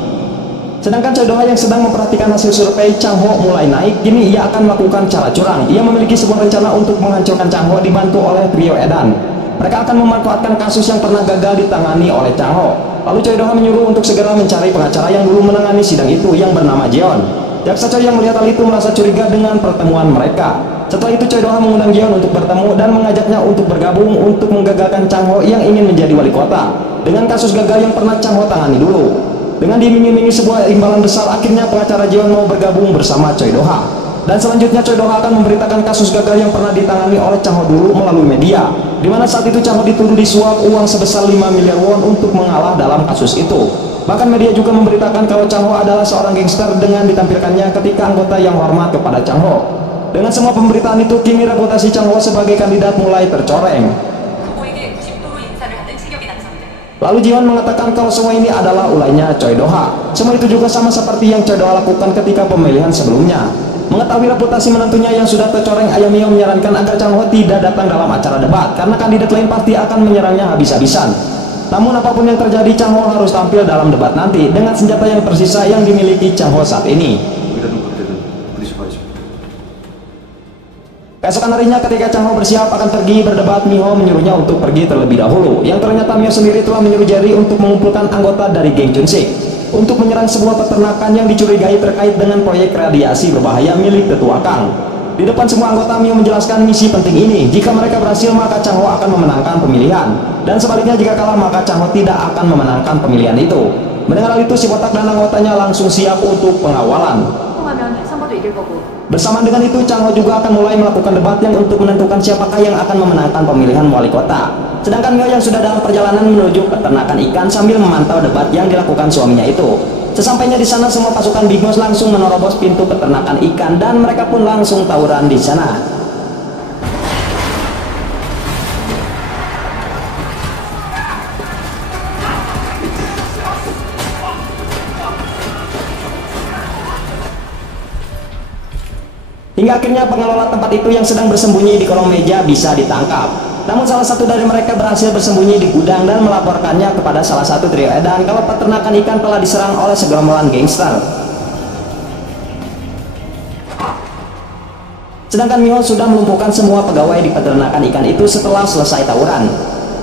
Sedangkan Choi Do-ha yang sedang memperhatikan hasil survei Chang Ho mulai naik, kini ia akan melakukan cara curang. Ia memiliki sebuah rencana untuk menghancurkan Chang Ho dibantu oleh trio Edan. Mereka akan memanfaatkan kasus yang pernah gagal ditangani oleh Chang Ho. Lalu Choi Do-ha menyuruh untuk segera mencari pengacara yang dulu menangani sidang itu yang bernama Jeon. Jaksa Choi yang melihat hal itu merasa curiga dengan pertemuan mereka. Setelah itu Choi Do-ha mengundang Jeon untuk bertemu dan mengajaknya untuk bergabung untuk menggagalkan Chang Ho yang ingin menjadi wali kota dengan kasus gagal yang pernah Chang Ho tangani dulu. Dengan diiming-imingi sebuah imbalan besar, akhirnya pengacara Jeon mau bergabung bersama Choi Do-ha. Dan selanjutnya Choi Do-ha akan memberitakan kasus gagal yang pernah ditangani oleh Chang Ho dulu melalui media, di mana saat itu Chang Ho dituduh disuap uang sebesar 5 miliar won untuk mengalah dalam kasus itu. Bahkan media juga memberitakan kalau Chang Ho adalah seorang gangster dengan ditampilkannya ketika anggota yang hormat kepada Chang Ho. Dengan semua pemberitaan itu, kini reputasi Chang Ho sebagai kandidat mulai tercoreng. Lalu Jiwon mengatakan kalau semua ini adalah ulahnya Choi Do-ha. Semua itu juga sama seperti yang Choi Do-ha lakukan ketika pemilihan sebelumnya. Mengetahui reputasi menantunya yang sudah tercoreng, Ayah Mio menyarankan agar Chang Ho tidak datang dalam acara debat karena kandidat lain pasti akan menyerangnya habis-habisan. Namun apapun yang terjadi, Chang Ho harus tampil dalam debat nanti dengan senjata yang tersisa yang dimiliki Chang Ho saat ini. Keesokan harinya ketika Chang Ho bersiap akan pergi berdebat, Miho menyuruhnya untuk pergi terlebih dahulu. Yang ternyata Mio sendiri telah menyuruh Jerry untuk mengumpulkan anggota dari geng Junsik untuk menyerang sebuah peternakan yang dicurigai terkait dengan proyek radiasi berbahaya milik tetua Kang. Di depan semua anggota, Mio menjelaskan misi penting ini. Jika mereka berhasil, maka Chang Ho akan memenangkan pemilihan. Dan sebaliknya jika kalah, maka Chang Ho tidak akan memenangkan pemilihan itu. Mendengar hal itu, si botak dan anggotanya langsung siap untuk pengawalan. Bersama dengan itu, Chang Ho juga akan mulai melakukan debat yang untuk menentukan siapakah yang akan memenangkan pemilihan wali kota. Sedangkan Mio yang sudah dalam perjalanan menuju peternakan ikan sambil memantau debat yang dilakukan suaminya itu. Sesampainya di sana, semua pasukan Big Boss langsung menerobos pintu peternakan ikan dan mereka pun langsung tawuran di sana. Hingga akhirnya pengelola tempat itu yang sedang bersembunyi di kolong meja bisa ditangkap. Namun salah satu dari mereka berhasil bersembunyi di gudang dan melaporkannya kepada salah satu trio Edan kalau peternakan ikan telah diserang oleh segerombolan gangster. Sedangkan Mio sudah melumpuhkan semua pegawai di peternakan ikan itu setelah selesai tawuran.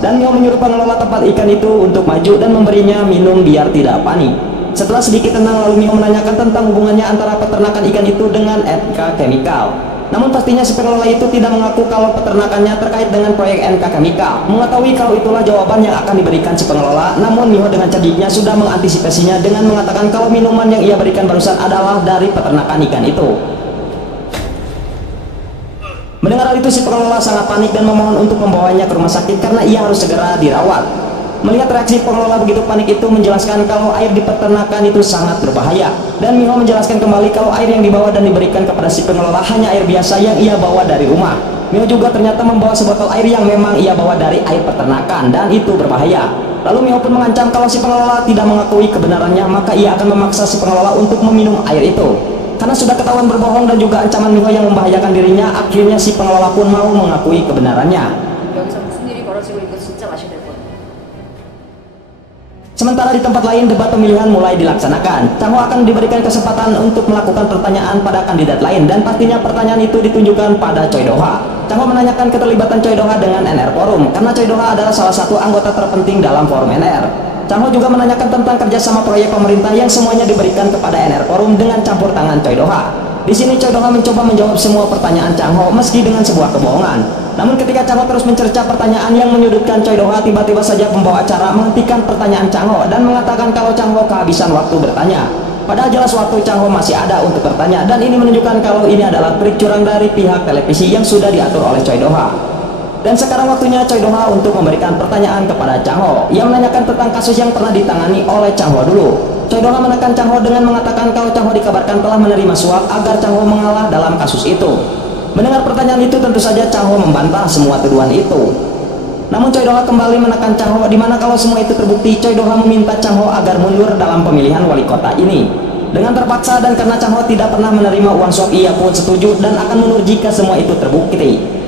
Dan Mio menyuruh pengelola tempat ikan itu untuk maju dan memberinya minum biar tidak panik. Setelah sedikit tenang, lalu Miho menanyakan tentang hubungannya antara peternakan ikan itu dengan NK Chemical. Namun pastinya si pengelola itu tidak mengaku kalau peternakannya terkait dengan proyek NK Chemical. Mengetahui kalau itulah jawaban yang akan diberikan si pengelola, namun Miho dengan cerdiknya sudah mengantisipasinya dengan mengatakan kalau minuman yang ia berikan barusan adalah dari peternakan ikan itu. Mendengar hal itu, si pengelola sangat panik dan memohon untuk membawanya ke rumah sakit karena ia harus segera dirawat. Melihat reaksi pengelola begitu panik itu menjelaskan kalau air di peternakan itu sangat berbahaya. Dan Miho menjelaskan kembali kalau air yang dibawa dan diberikan kepada si pengelola hanya air biasa yang ia bawa dari rumah. Miho juga ternyata membawa sebotol air yang memang ia bawa dari air peternakan dan itu berbahaya. Lalu Miho pun mengancam kalau si pengelola tidak mengakui kebenarannya, maka ia akan memaksa si pengelola untuk meminum air itu. Karena sudah ketahuan berbohong dan juga ancaman Miho yang membahayakan dirinya, akhirnya si pengelola pun mau mengakui kebenarannya. 여기서 무슨 일이 벌어지고 이거 진짜 마셔야 될 거야. Sementara di tempat lain debat pemilihan mulai dilaksanakan. Chang Ho akan diberikan kesempatan untuk melakukan pertanyaan pada kandidat lain dan pastinya pertanyaan itu ditunjukkan pada Choi Do-ha. Chang Ho menanyakan keterlibatan Choi Do-ha dengan NR Forum karena Choi Do-ha adalah salah satu anggota terpenting dalam forum NR. Chang Ho juga menanyakan tentang kerjasama proyek pemerintah yang semuanya diberikan kepada NR Forum dengan campur tangan Choi Do-ha. Di sini Choi Do-ha mencoba menjawab semua pertanyaan Chang Ho meski dengan sebuah kebohongan. Namun ketika Chang Ho terus mencerca pertanyaan yang menyudutkan Choi Do-ha, tiba-tiba saja pembawa acara menghentikan pertanyaan Chang Ho dan mengatakan kalau Chang Ho kehabisan waktu bertanya. Padahal jelas waktu Chang Ho masih ada untuk bertanya, dan ini menunjukkan kalau ini adalah trik curang dari pihak televisi yang sudah diatur oleh Choi Do-ha. Dan sekarang waktunya Choi Do-ha untuk memberikan pertanyaan kepada Chang Ho. Ia menanyakan tentang kasus yang pernah ditangani oleh Chang Ho dulu. Choi Do-ha menekan Chang Ho dengan mengatakan kalau Chang Ho dikabarkan telah menerima suap agar Chang Ho mengalah dalam kasus itu. Mendengar pertanyaan itu, tentu saja Chang Ho membantah semua tuduhan itu. Namun Choi Do-ha kembali menekan Chang Ho, di mana kalau semua itu terbukti, Choi Do-ha meminta Chang Ho agar mundur dalam pemilihan wali kota ini. Dengan terpaksa dan karena Chang Ho tidak pernah menerima uang suap, ia pun setuju dan akan mundur jika semua itu terbukti.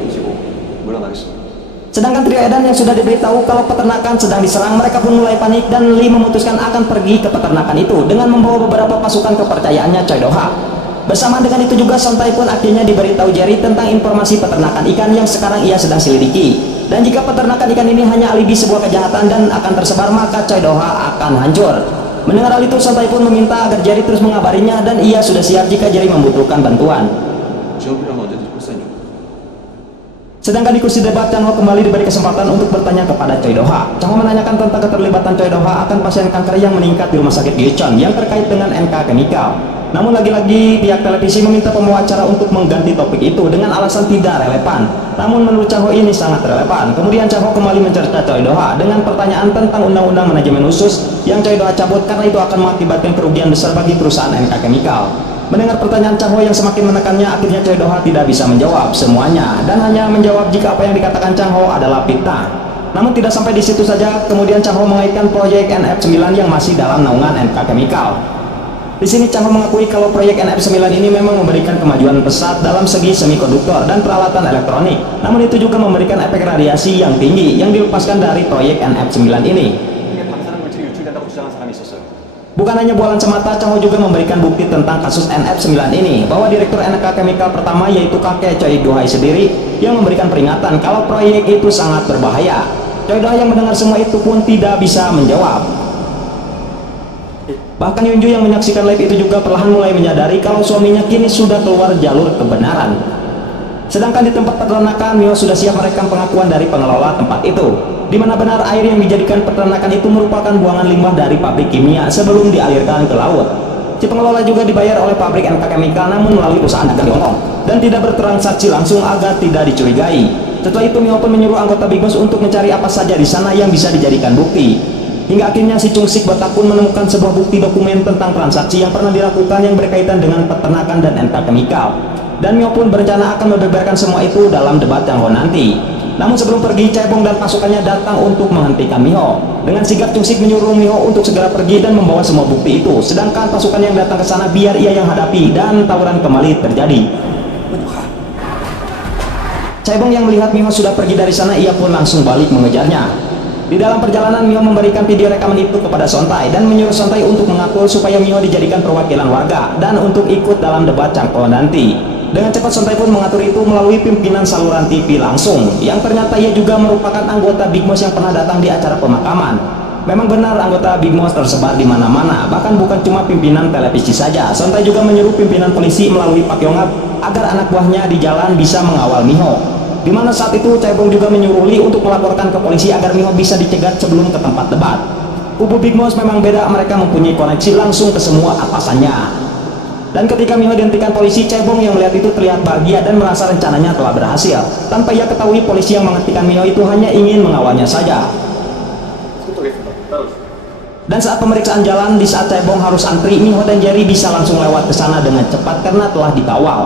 Sedangkan trio Edan yang sudah diberitahu kalau peternakan sedang diserang, mereka pun mulai panik dan Lee memutuskan akan pergi ke peternakan itu dengan membawa beberapa pasukan kepercayaannya Choi Do-ha. Bersamaan dengan itu juga Sontai pun akhirnya diberitahu Jerry tentang informasi peternakan ikan yang sekarang ia sedang selidiki. Dan jika peternakan ikan ini hanya alibi sebuah kejahatan dan akan tersebar, maka Choi Do-ha akan hancur. Mendengar hal itu, Sontai pun meminta agar Jerry terus mengabarinya dan ia sudah siap jika Jerry membutuhkan bantuan. Sedangkan di kursi debat, Chang Ho kembali diberi kesempatan untuk bertanya kepada Choi Do-ha. Chang Ho menanyakan tentang keterlibatan Choi Do-ha akan pasien kanker yang meningkat di rumah sakit Gyecheon yang terkait dengan NK Chemical. Namun lagi-lagi pihak televisi meminta pembawa acara untuk mengganti topik itu dengan alasan tidak relevan. Namun menurut Chang Ho ini sangat relevan. Kemudian Chang Ho kembali mencerca Choi Do-ha dengan pertanyaan tentang undang-undang manajemen khusus yang Choi Do-ha cabut karena itu akan mengakibatkan kerugian besar bagi perusahaan NK Chemical. Mendengar pertanyaan Chang Ho yang semakin menekannya, akhirnya Choi Do-ha tidak bisa menjawab semuanya dan hanya menjawab jika apa yang dikatakan Chang Ho adalah fitnah. Namun tidak sampai di situ saja, kemudian Chang Ho mengaitkan proyek NF9 yang masih dalam naungan NK Chemical. Di sini Chang Ho mengakui kalau proyek NF9 ini memang memberikan kemajuan pesat dalam segi semikonduktor dan peralatan elektronik. Namun itu juga memberikan efek radiasi yang tinggi yang dilepaskan dari proyek NF9 ini. Bukan hanya bualan semata, Chang Ho juga memberikan bukti tentang kasus NF9 ini, bahwa direktur NK Chemical pertama yaitu kakek Choi Do-ha sendiri yang memberikan peringatan kalau proyek itu sangat berbahaya. Choi Do-ha yang mendengar semua itu pun tidak bisa menjawab. Bahkan Yunju yang menyaksikan live itu juga perlahan mulai menyadari kalau suaminya kini sudah keluar jalur kebenaran. Sedangkan di tempat peternakan, Miho sudah siap merekam pengakuan dari pengelola tempat itu, di mana benar air yang dijadikan peternakan itu merupakan buangan limbah dari pabrik kimia sebelum dialirkan ke laut. Si pengelola juga dibayar oleh pabrik NK Chemical namun melalui perusahaan dagang di Hong Kong dan tidak bertransaksi langsung agar tidak dicurigai. Setelah itu Miho pun menyuruh anggota Big Boss untuk mencari apa saja di sana yang bisa dijadikan bukti. Hingga akhirnya si Chung Sik Botak pun menemukan sebuah bukti dokumen tentang transaksi yang pernah dilakukan yang berkaitan dengan peternakan dan NK Chemical. Dan Miho pun berencana akan membeberkan semua itu dalam debat Chang Ho nanti. Namun sebelum pergi, Chaebong dan pasukannya datang untuk menghentikan Miho. Dengan sigap Chung Sik menyuruh Miho untuk segera pergi dan membawa semua bukti itu. Sedangkan pasukan yang datang ke sana biar ia yang hadapi dan tawuran kembali terjadi. Chaebong yang melihat Miho sudah pergi dari sana, ia pun langsung balik mengejarnya. Di dalam perjalanan, Miho memberikan video rekaman itu kepada Sontai dan menyuruh Sontai untuk mengatur supaya Miho dijadikan perwakilan warga dan untuk ikut dalam debat Chang Ho nanti. Dengan cepat Sontai pun mengatur itu melalui pimpinan saluran TV langsung, yang ternyata ia juga merupakan anggota Big Boss yang pernah datang di acara pemakaman. Memang benar anggota Big Boss tersebar di mana-mana, bahkan bukan cuma pimpinan televisi saja. Sontai juga menyuruh pimpinan polisi melalui Pak Yongap agar anak buahnya di jalan bisa mengawal Miho. Di mana saat itu Chaebol juga menyuruh Lee untuk melaporkan ke polisi agar Miho bisa dicegat sebelum ke tempat debat. Kubu Big Boss memang beda, mereka mempunyai koneksi langsung ke semua atasannya. Dan ketika Miho dihentikan polisi, Chaebol yang melihat itu terlihat bahagia dan merasa rencananya telah berhasil. Tanpa ia ketahui polisi yang menghentikan Miho itu hanya ingin mengawalnya saja. Dan saat pemeriksaan jalan, di saat Chaebol harus antri, Miho dan Jerry bisa langsung lewat ke sana dengan cepat karena telah dikawal.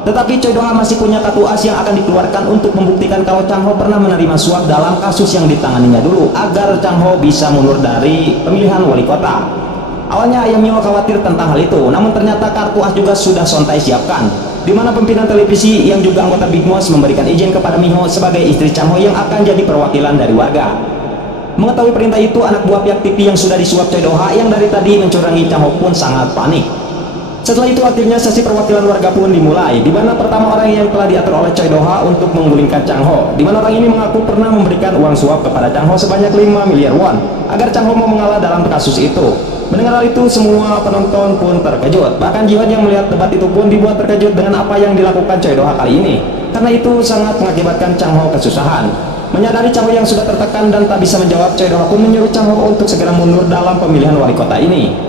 Tetapi Choi Do-ha masih punya kartu as yang akan dikeluarkan untuk membuktikan kalau Chang Ho pernah menerima suap dalam kasus yang ditanganinya dulu, agar Chang Ho bisa mundur dari pemilihan wali kota. Awalnya Ayah Miho khawatir tentang hal itu, namun ternyata kartu as juga sudah Sontai siapkan, di mana pimpinan televisi yang juga anggota Big Boss memberikan izin kepada Miho sebagai istri Chang Ho yang akan jadi perwakilan dari warga. Mengetahui perintah itu, anak buah pihak TV yang sudah disuap Choi Do-ha yang dari tadi mencurangi Chang Ho pun sangat panik. Setelah itu akhirnya sesi perwakilan warga pun dimulai, di mana pertama orang yang telah diatur oleh Choi Do-ha untuk menggulingkan Chang Ho, di mana orang ini mengaku pernah memberikan uang suap kepada Chang Ho sebanyak 5 miliar won agar Chang Ho mau mengalah dalam kasus itu. Mendengar hal itu, semua penonton pun terkejut. Bahkan Ji-hwan yang melihat debat itu pun dibuat terkejut dengan apa yang dilakukan Choi Do-ha kali ini, karena itu sangat mengakibatkan Chang Ho kesusahan. Menyadari Chang Ho yang sudah tertekan dan tak bisa menjawab, Choi Do-ha pun menyuruh Chang Ho untuk segera mundur dalam pemilihan wali kota ini.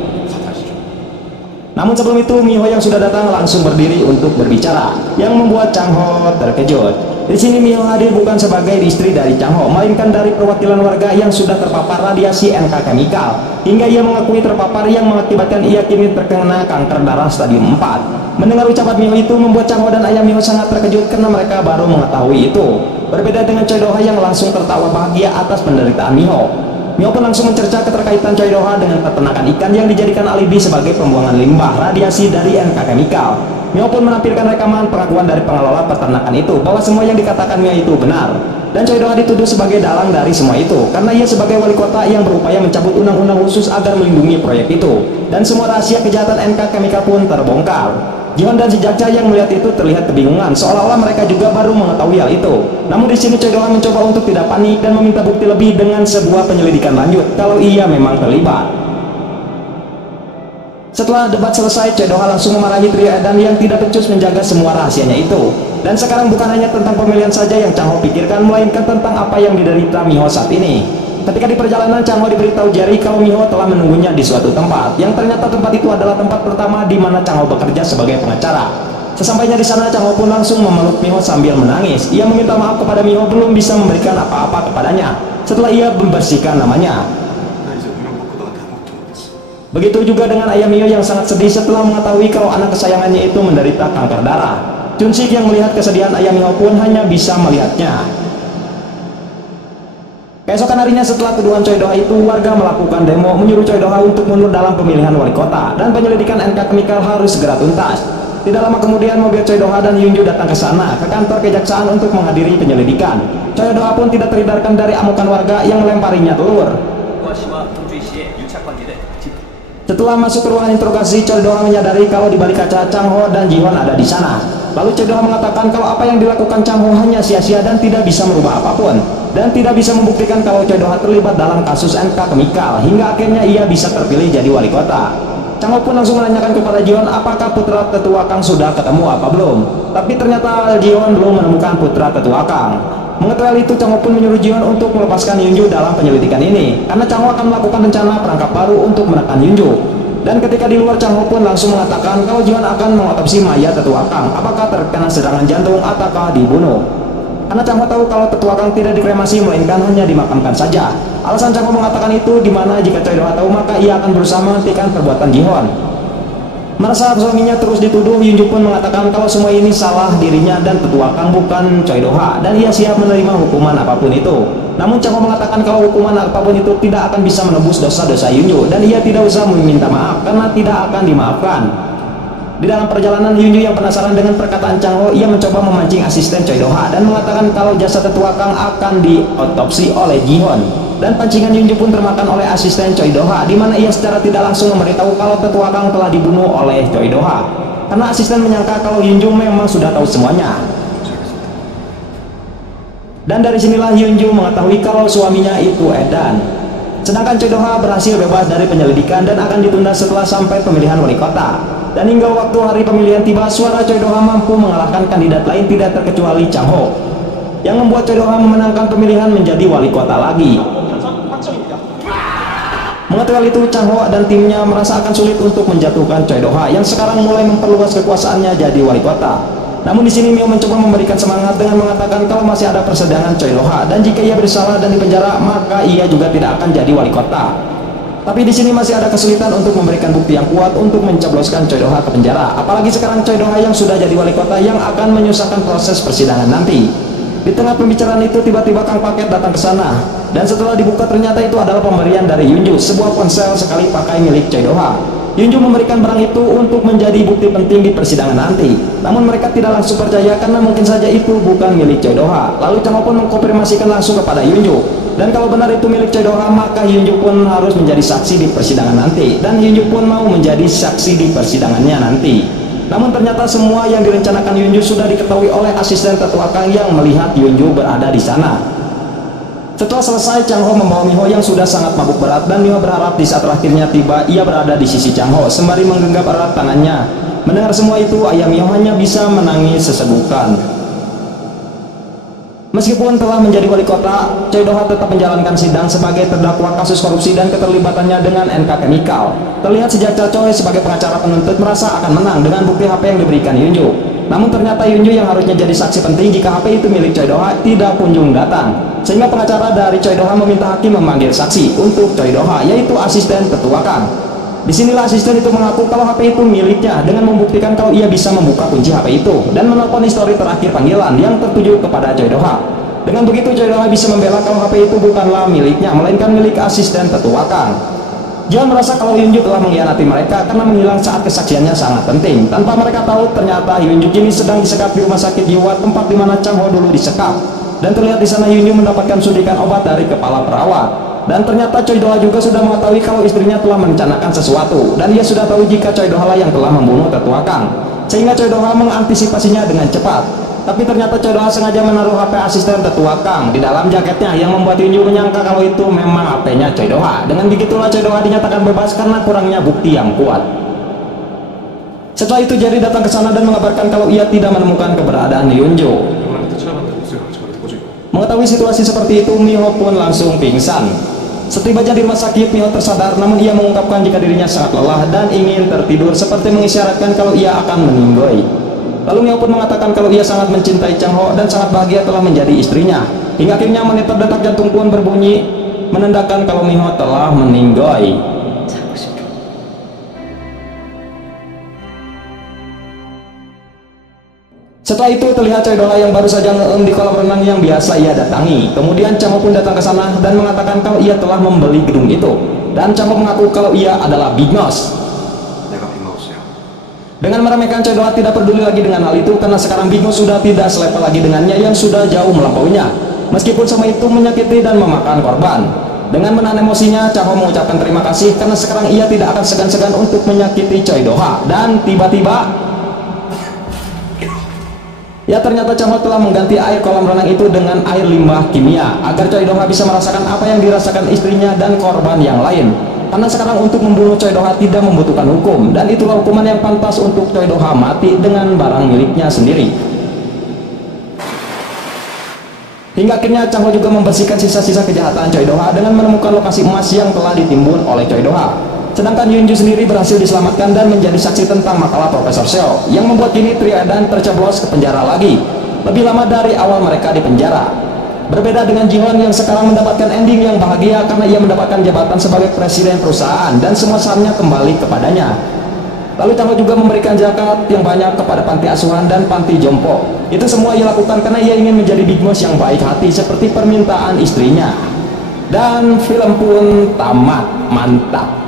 Namun sebelum itu, Miho yang sudah datang langsung berdiri untuk berbicara, yang membuat Chang Ho terkejut. Di sini Miho hadir bukan sebagai istri dari Chang Ho, melainkan dari perwakilan warga yang sudah terpapar radiasi NK Chemical, hingga ia mengakui terpapar yang mengakibatkan ia kini terkena kanker darah stadium 4. Mendengar ucapan Miho itu membuat Chang Ho dan ayah Miho sangat terkejut karena mereka baru mengetahui itu. Berbeda dengan Choi Do-ha yang langsung tertawa bahagia atas penderitaan Miho. Miho pun langsung mencerca keterkaitan Choi Do-ha dengan peternakan ikan yang dijadikan alibi sebagai pembuangan limbah radiasi dari NK Chemical. Miho pun menampilkan rekaman pengakuan dari pengelola peternakan itu bahwa semua yang dikatakan Miho itu benar. Dan Choi Do-ha dituduh sebagai dalang dari semua itu karena ia sebagai wali kota yang berupaya mencabut undang-undang khusus agar melindungi proyek itu. Dan semua rahasia kejahatan NK Chemical pun terbongkar. Ji-hwan dan si jaksa yang melihat itu terlihat kebingungan, seolah-olah mereka juga baru mengetahui hal itu. Namun di sini Choi Do-ha mencoba untuk tidak panik dan meminta bukti lebih dengan sebuah penyelidikan lanjut kalau ia memang terlibat. Setelah debat selesai, Choi Do-ha langsung memarahi trio Edan yang tidak becus menjaga semua rahasianya itu. Dan sekarang bukan hanya tentang pemilihan saja yang Chang Ho pikirkan, melainkan tentang apa yang diderita Miho saat ini. Ketika di perjalanan, Chang Ho diberitahu Jerry kalau Miho telah menunggunya di suatu tempat, yang ternyata tempat itu adalah tempat pertama di mana Chang Ho bekerja sebagai pengacara. Sesampainya di sana, Chang Ho pun langsung memeluk Miho sambil menangis. Ia meminta maaf kepada Miho belum bisa memberikan apa-apa kepadanya setelah ia membersihkan namanya. Begitu juga dengan ayah Miho yang sangat sedih setelah mengetahui kalau anak kesayangannya itu menderita kanker darah. Chun-sik yang melihat kesedihan ayah Miho pun hanya bisa melihatnya. Keesokan harinya setelah tuduhan Choi Do-ha itu, warga melakukan demo menyuruh Choi Do-ha untuk mundur dalam pemilihan wali kota dan penyelidikan NK Chemical harus segera tuntas. Tidak lama kemudian mobil Choi Do-ha dan Hyun-joo datang ke sana, ke kantor kejaksaan untuk menghadiri penyelidikan. Choi Do-ha pun tidak terhindarkan dari amukan warga yang melemparinya telur. Setelah masuk ke ruangan interogasi, Choi Do-ha menyadari kalau di balik kaca Chang Ho dan Ji-hwan ada di sana. Lalu Choi Do-ha mengatakan kalau apa yang dilakukan Chang Ho hanya sia-sia dan tidak bisa merubah apapun, dan tidak bisa membuktikan kalau Choi Do-ha terlibat dalam kasus NK Chemical hingga akhirnya ia bisa terpilih jadi wali kota. Chang Ho pun langsung menanyakan kepada Ji-hwan apakah putra tetua Kang sudah ketemu apa belum. Tapi ternyata Ji-hwan belum menemukan putra tetua Kang. Mengetahui hal itu, Chang Ho pun menyuruh Ji-hwan untuk melepaskan Hyun-joo dalam penyelidikan ini, karena Chang Ho akan melakukan rencana perangkap baru untuk menekan Hyun-joo. Dan ketika di luar, Chang Ho pun langsung mengatakan kalau Ji-hwan akan mengotopsi mayat tetua Kang, apakah terkena serangan jantung ataukah dibunuh. Karena Chang Ho tahu kalau tetua Kang tidak dikremasi melainkan hanya dimakamkan saja. Alasan Chang Ho mengatakan itu dimana jika Choi Do-ha tahu maka ia akan berusaha menghentikan perbuatan Ji-hwan. Merasa suaminya terus dituduh, Hyun-joo pun mengatakan kalau semua ini salah dirinya dan tetua Kang bukan Choi Do-ha, dan ia siap menerima hukuman apapun itu. Namun Chang Ho mengatakan kalau hukuman apapun itu tidak akan bisa menebus dosa-dosa Hyun-joo, dan ia tidak usah meminta maaf karena tidak akan dimaafkan. Di dalam perjalanan, Hyun-joo yang penasaran dengan perkataan Chang Ho, ia mencoba memancing asisten Choi Do-ha dan mengatakan kalau jasad tetua Kang akan diotopsi oleh Ji-hwan. Dan pancingan Hyun-joo pun termakan oleh asisten Choi Do-ha, di mana ia secara tidak langsung memberitahu kalau tetua Kang telah dibunuh oleh Choi Do-ha. Karena asisten menyangka kalau Hyun-joo memang sudah tahu semuanya. Dan dari sinilah Hyun-joo mengetahui kalau suaminya itu Edan. Sedangkan Choi Do-ha berhasil bebas dari penyelidikan dan akan ditunda setelah sampai pemilihan wali kota. Dan hingga waktu hari pemilihan tiba, suara Choi Do-ha mampu mengalahkan kandidat lain tidak terkecuali Chang Ho, yang membuat Choi Do-ha memenangkan pemilihan menjadi wali kota lagi. Mengetahui hal itu, Chang Ho dan timnya merasa akan sulit untuk menjatuhkan Choi Do-ha yang sekarang mulai memperluas kekuasaannya jadi wali kota. Namun di sini Mio mencoba memberikan semangat dengan mengatakan kalau masih ada persidangan Choi Do-ha dan jika ia bersalah dan dipenjara maka ia juga tidak akan jadi wali kota. Tapi di sini masih ada kesulitan untuk memberikan bukti yang kuat untuk mencebloskan Choi Do-ha ke penjara. Apalagi sekarang Choi Do-ha yang sudah jadi wali kota yang akan menyusahkan proses persidangan nanti. Di tengah pembicaraan itu tiba-tiba Kang Paket datang ke sana. Dan setelah dibuka ternyata itu adalah pemberian dari Yunju, sebuah ponsel sekali pakai milik Choi Do-ha. Yunju memberikan barang itu untuk menjadi bukti penting di persidangan nanti. Namun mereka tidak langsung percaya karena mungkin saja itu bukan milik Choi Do-ha. Lalu Chang Ho pun mengkonfirmasikan langsung kepada Yunju. Dan kalau benar itu milik Choi Do-ha maka Yunju pun harus menjadi saksi di persidangan nanti. Dan Yunju pun mau menjadi saksi di persidangannya nanti. Namun ternyata semua yang direncanakan Yunju sudah diketahui oleh asisten tetua Kang yang melihat Yunju berada di sana. Setelah selesai, Chang Ho membawa Miho yang sudah sangat mabuk berat dan Miho berharap di saat terakhirnya tiba ia berada di sisi Chang Ho sembari menggenggam erat tangannya. Mendengar semua itu, ayah Miho hanya bisa menangis sesegukan. Meskipun telah menjadi wali kota, Choi Do-ha tetap menjalankan sidang sebagai terdakwa kasus korupsi dan keterlibatannya dengan NK Chemical. Terlihat sejak Cha Choi sebagai pengacara penuntut merasa akan menang dengan bukti HP yang diberikan Yunju. Namun ternyata Yunju yang harusnya jadi saksi penting jika HP itu milik Choi Do-ha tidak kunjung datang. Sehingga pengacara dari Choi Do-ha meminta hakim memanggil saksi untuk Choi Do-ha, yaitu asisten ketua Kang. Disinilah asisten itu mengaku kalau HP itu miliknya dengan membuktikan kalau ia bisa membuka kunci HP itu dan menelpon histori terakhir panggilan yang tertuju kepada Choi Do-ha. Dengan begitu Choi Do-ha bisa membela kalau HP itu bukanlah miliknya melainkan milik asisten ketua Kang. John merasa kalau Yunju telah mengkhianati mereka karena menghilang saat kesaksiannya sangat penting. Tanpa mereka tahu ternyata Yunju kini sedang disekap di rumah sakit jiwa tempat di mana Chang Ho dulu disekap. Dan terlihat di sana Yunju mendapatkan suntikan obat dari kepala perawat. Dan ternyata Choi Do-ha juga sudah mengetahui kalau istrinya telah merencanakan sesuatu dan ia sudah tahu jika Choi Do-ha lah yang telah membunuh tetua Kang. Sehingga Choi Do-ha mengantisipasinya dengan cepat. Tapi ternyata Choi Do-ha sengaja menaruh HP asisten tetua Kang di dalam jaketnya yang membuat Yunju menyangka kalau itu memang HP-nya Choi Do-ha. Dengan begitulah Choi Do-ha dinyatakan bebas karena kurangnya bukti yang kuat. Setelah itu Jerry datang ke sana dan mengabarkan kalau ia tidak menemukan keberadaan Yunju. Mengetahui situasi seperti itu, Miho pun langsung pingsan. Setibanya di rumah sakit, Miho tersadar, namun ia mengungkapkan jika dirinya sangat lelah dan ingin tertidur seperti mengisyaratkan kalau ia akan meninggoy. Lalu Miho pun mengatakan kalau ia sangat mencintai Chang Ho dan sangat bahagia telah menjadi istrinya. Hingga akhirnya menit detak jantung pun berbunyi menandakan kalau Miho telah meninggoy. Setelah itu terlihat Choi Do-ha yang baru saja ngeem di kolam renang yang biasa ia datangi. Kemudian Chang Ho pun datang ke sana dan mengatakan kalau ia telah membeli gedung itu. Dan Chang Ho mengaku kalau ia adalah Big Mouse. Dengan meremehkan, Choi Do-ha tidak peduli lagi dengan hal itu karena sekarang Big Mouse sudah tidak selevel lagi dengannya yang sudah jauh melampauinya. Meskipun sama itu menyakiti dan memakan korban. Dengan menahan emosinya, Chang Ho mengucapkan terima kasih karena sekarang ia tidak akan segan-segan untuk menyakiti Choi Do-ha. Dan tiba-tiba ya ternyata Chang Ho telah mengganti air kolam renang itu dengan air limbah kimia agar Choi Do-ha bisa merasakan apa yang dirasakan istrinya dan korban yang lain. Karena sekarang untuk membunuh Choi Do-ha tidak membutuhkan hukum dan itulah hukuman yang pantas untuk Choi Do-ha mati dengan barang miliknya sendiri. Hingga akhirnya Chang Ho juga membersihkan sisa-sisa kejahatan Choi Do-ha dengan menemukan lokasi emas yang telah ditimbun oleh Choi Do-ha. Sedangkan Yunju sendiri berhasil diselamatkan dan menjadi saksi tentang makalah Profesor Seo yang membuat kini Triadan terceblos ke penjara lagi, lebih lama dari awal mereka di penjara. Berbeda dengan Ji-hoon yang sekarang mendapatkan ending yang bahagia karena ia mendapatkan jabatan sebagai presiden perusahaan dan semua sahamnya kembali kepadanya. Lalu Chang Ho juga memberikan zakat yang banyak kepada panti asuhan dan panti jompo. Itu semua ia lakukan karena ia ingin menjadi Big Boss yang baik hati seperti permintaan istrinya. Dan film pun tamat. Mantap.